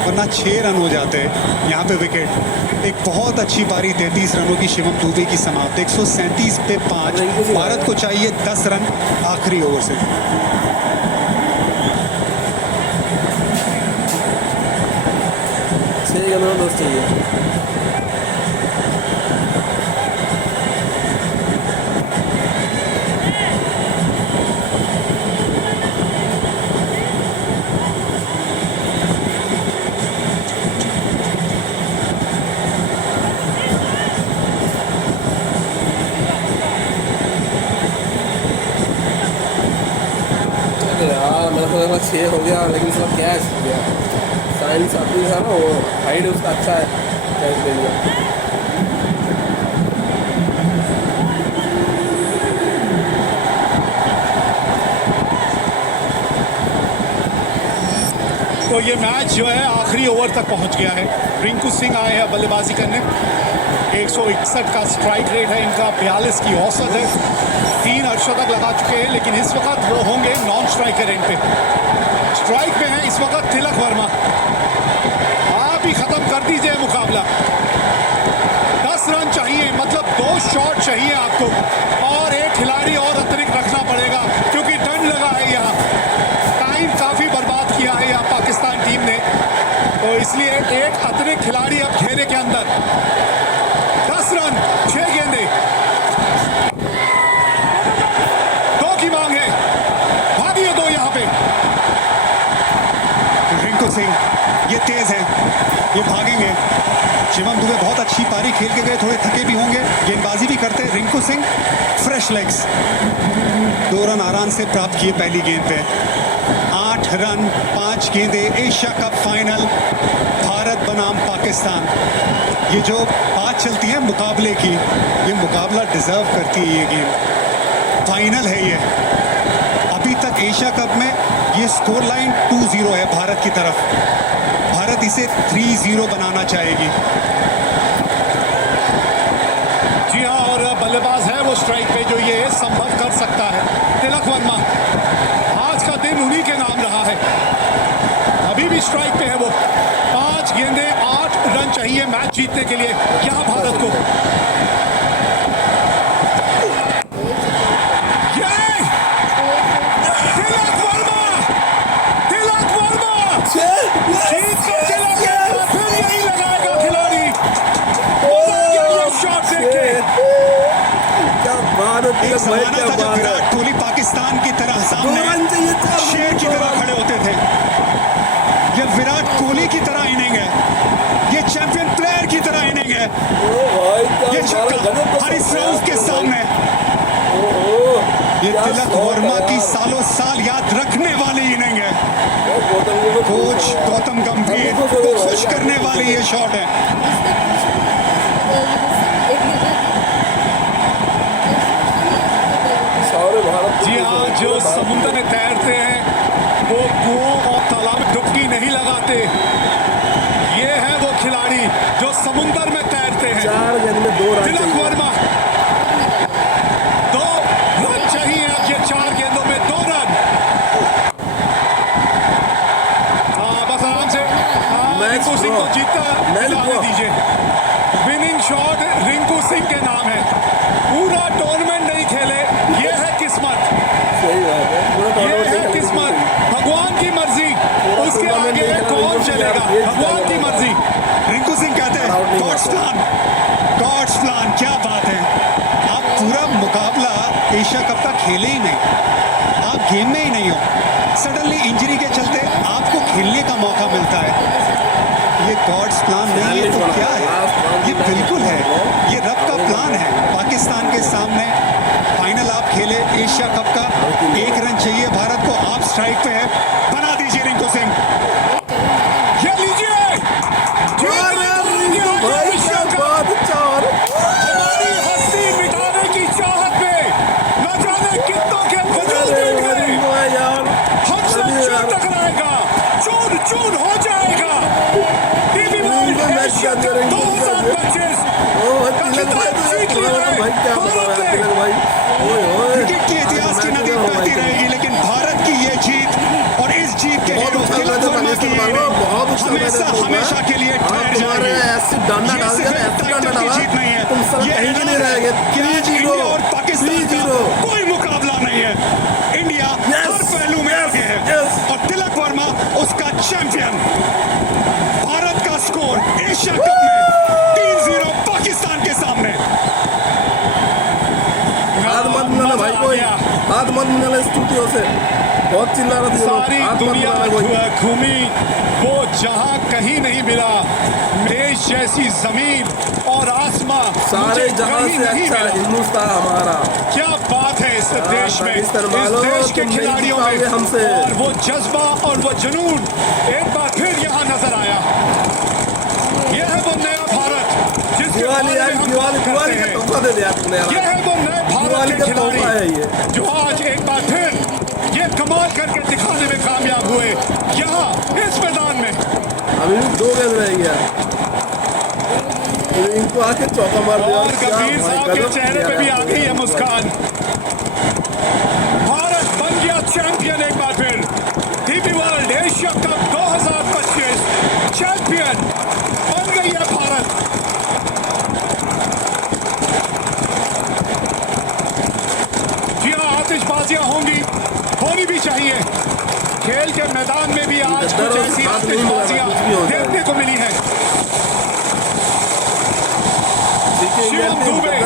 वरना 6 रन हो जाते हैं। यहाँ पे विकेट, एक बहुत अच्छी पारी 33 रनों की शिवम दुबे की समाप्त। 137 पे 5। भारत को चाहिए 10 रन आखिरी ओवर से। यार मेरे को लगा 6 हो गया, लेकिन इसका कैच हो गया। साइंस अपनी था ना, वो हाइट उसका अच्छा है, कैच ले लिया। तो ये मैच जो है आखिरी ओवर तक पहुंच गया है। रिंकू सिंह आए हैं बल्लेबाजी करने। 161 का स्ट्राइक रेट है इनका, 42 की औसत है। 3 अर्धशतक लगा चुके हैं, लेकिन इस वक्त वो होंगे नॉन स्ट्राइकर एंड पे। स्ट्राइक पे है इस वक्त तिलक वर्मा। आप ही खत्म कर दीजिए मुकाबला। 10 रन चाहिए, मतलब 2 शॉट चाहिए आपको, और एक खिलाड़ी और अतिरिक्त रखना पड़ेगा, क्योंकि दंड लगा है यहाँ। टाइम काफी बर्बाद किया है यहाँ पाकिस्तान टीम ने, तो इसलिए एक अतिरिक्त खिलाड़ी अब घेरे के अंदर। 10 रन, 6 गेंदे, 2 की मांग है, भागिए 2 यहाँ पे। रिंकू सिंह ये तेज है, ये भागेंगे। शिवम दुबे बहुत अच्छी पारी खेल के गए, थोड़े थके भी होंगे, गेंदबाजी भी करते। Rinku Singh fresh legs, 2 run आराम से प्राप्त किए पहली गेंद पे। 8 रन 5 गेंदे, एशिया कप फाइनल, भारत बनाम पाकिस्तान। ये जो बात चलती है मुकाबले की, ये मुकाबला डिजर्व करती है ये गेम। फाइनल है ये। अभी तक एशिया कप में ये स्कोर लाइन 2-0 है भारत की तरफ। भारत इसे 3-0 बनाना चाहेगी। जी हाँ, और बल्लेबाज है वो स्ट्राइक पे जो ये संभव कर सकता है, तिलक वर्मा। आज का दिन उन्हीं के नाम रहा है, अभी भी स्ट्राइक पे है वो। 5 गेंदे 8 रन चाहिए। चाहिए मैच जीतने के लिए यहाँ भारत को। एक जमाना था जब विराट कोहली पाकिस्तान की तरह सामने शेर की तरह खड़े होते थे। ये विराट कोहली की तरह इनिंग है, ये चैंपियन प्लेयर की तरह इनिंग है। ये छक्का हारिस रऊफ के सामने, ये तिलक वर्मा की सालों साल याद रखने वाली इनिंग है। कोच गौतम गंभीर को खुश करने वाली ये शॉट है। जी हाँ, जो समुद्र में तैरते हैं वो कुओं और तालाब में डुबकी नहीं लगाते। ये है वो खिलाड़ी जो समुद्र में तैरते हैं। 4 गेंद में 2 रन तिलक वर्मा, 2 रन चाहिए अब ये 4 गेंदों में 2 रन। बस आराम से रिंकू सिंह को जीता दिलाने दीजिए। विनिंग शॉट रिंकू सिंह के नाम है। पूरा टूर्नामेंट नहीं खेले, ये है किस्मत। ये है किस्मत, भगवान की मर्जी, उसके आगे कौन चलेगा, भगवान की मर्जी। रिंकू सिंह कहते हैं गॉड्स प्लान, क्या बात है। आप पूरा मुकाबला एशिया कप का खेले ही नहीं, आप गेम में ही नहीं हो, सडनली इंजरी के चलते आपको खेलने का मौका मिलता है। ये गॉड्स प्लान नहीं है तो क्या है? ये बिल्कुल है, ये रब का प्लान है। पाकिस्तान के सामने फाइनल आप खेले एशिया कप का, 1 रन चाहिए भारत को, आप स्ट्राइक पे है, बना दीजिए रिंकू सिंह। ये लीजिए हमारी हस्ती मिटाने की चाहत में न जाने कितनों के वजूद मिट गए। हमसे चूर टकराएगा, चूर हो जाएगा। टीवी वर्ल्ड एशिया कप 2025 जीत लिया है भारत ने। क्रिकेट के इतिहास की नदी बहती रहेगी, लेकिन भारत की ये जीत और इस जीत के हीरो तिलक वर्मा की ये हमेशा के लिए ठहर जाएगी। ये सिर्फ टाइटल की जीत नहीं है, ये ऐलान है कि आज इंडिया और पाकिस्तान का कोई मुकाबला नहीं है। इंडिया हर पहलू में आगे है और तिलक वर्मा उसका चैंपियन। भारत का स्कोर एशिया कप में 3-0 पाकिस्तान के सामने। हाथ मत मिला स्टूडियो से, बहुत चिल्ला रहा था। सारी दुनिया घूमी, वो जहां कहीं नहीं मिला। देश जैसी जमीन और आसमां सारे जहां से अच्छा हिंदुस्तान हमारा। क्या बात है इस देश में, इस देश के खिलाड़ियों में हमसे और वो जज्बा और वो जुनून एक बार फिर यहाँ नजर आया। यह है वो नया भारत जिसके बारे में हम बात करते हैं। यह है वो नए भारत के खिलाड़ी जो आज एक बार फिर ये कमाल करके दिखाने में कामयाब हुए यहाँ इस मैदान में। अभी 2 गेंद रह गया, इनको आके चौका मार दिया। और कबीर साहब के चेहरे पे भी आ गई है मुस्कान। भारत बन गया चैंपियन एक बार फिर। TV world Asia cup 2025 champion बन गई है भारत। जी हाँ, आतिशबाजियां होनी भी चाहिए। खेल के मैदान में भी आज कुछ ऐसी आतिशबाजियां देखने को मिली हैं। शिवम दुबे,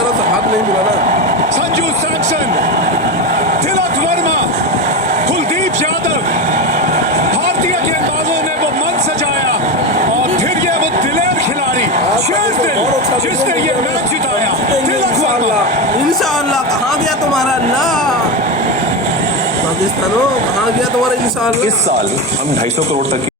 संजू सैमसन, तिलक वर्मा, कुलदीप यादव, भारतीय गेंदबाजों ने वो मन सजाया और फिर ये वो दिलेर खिलाड़ी शेरदिल जिसने ये मैच जिताया, तिलक वर्मा। इंशाअल्लाह कहाँ गया तुम्हारा अल्लाह? पाकिस्तानों कहाँ गया तुम्हारा इंशाअल्लाह? इस साल हम 250 करोड़ तक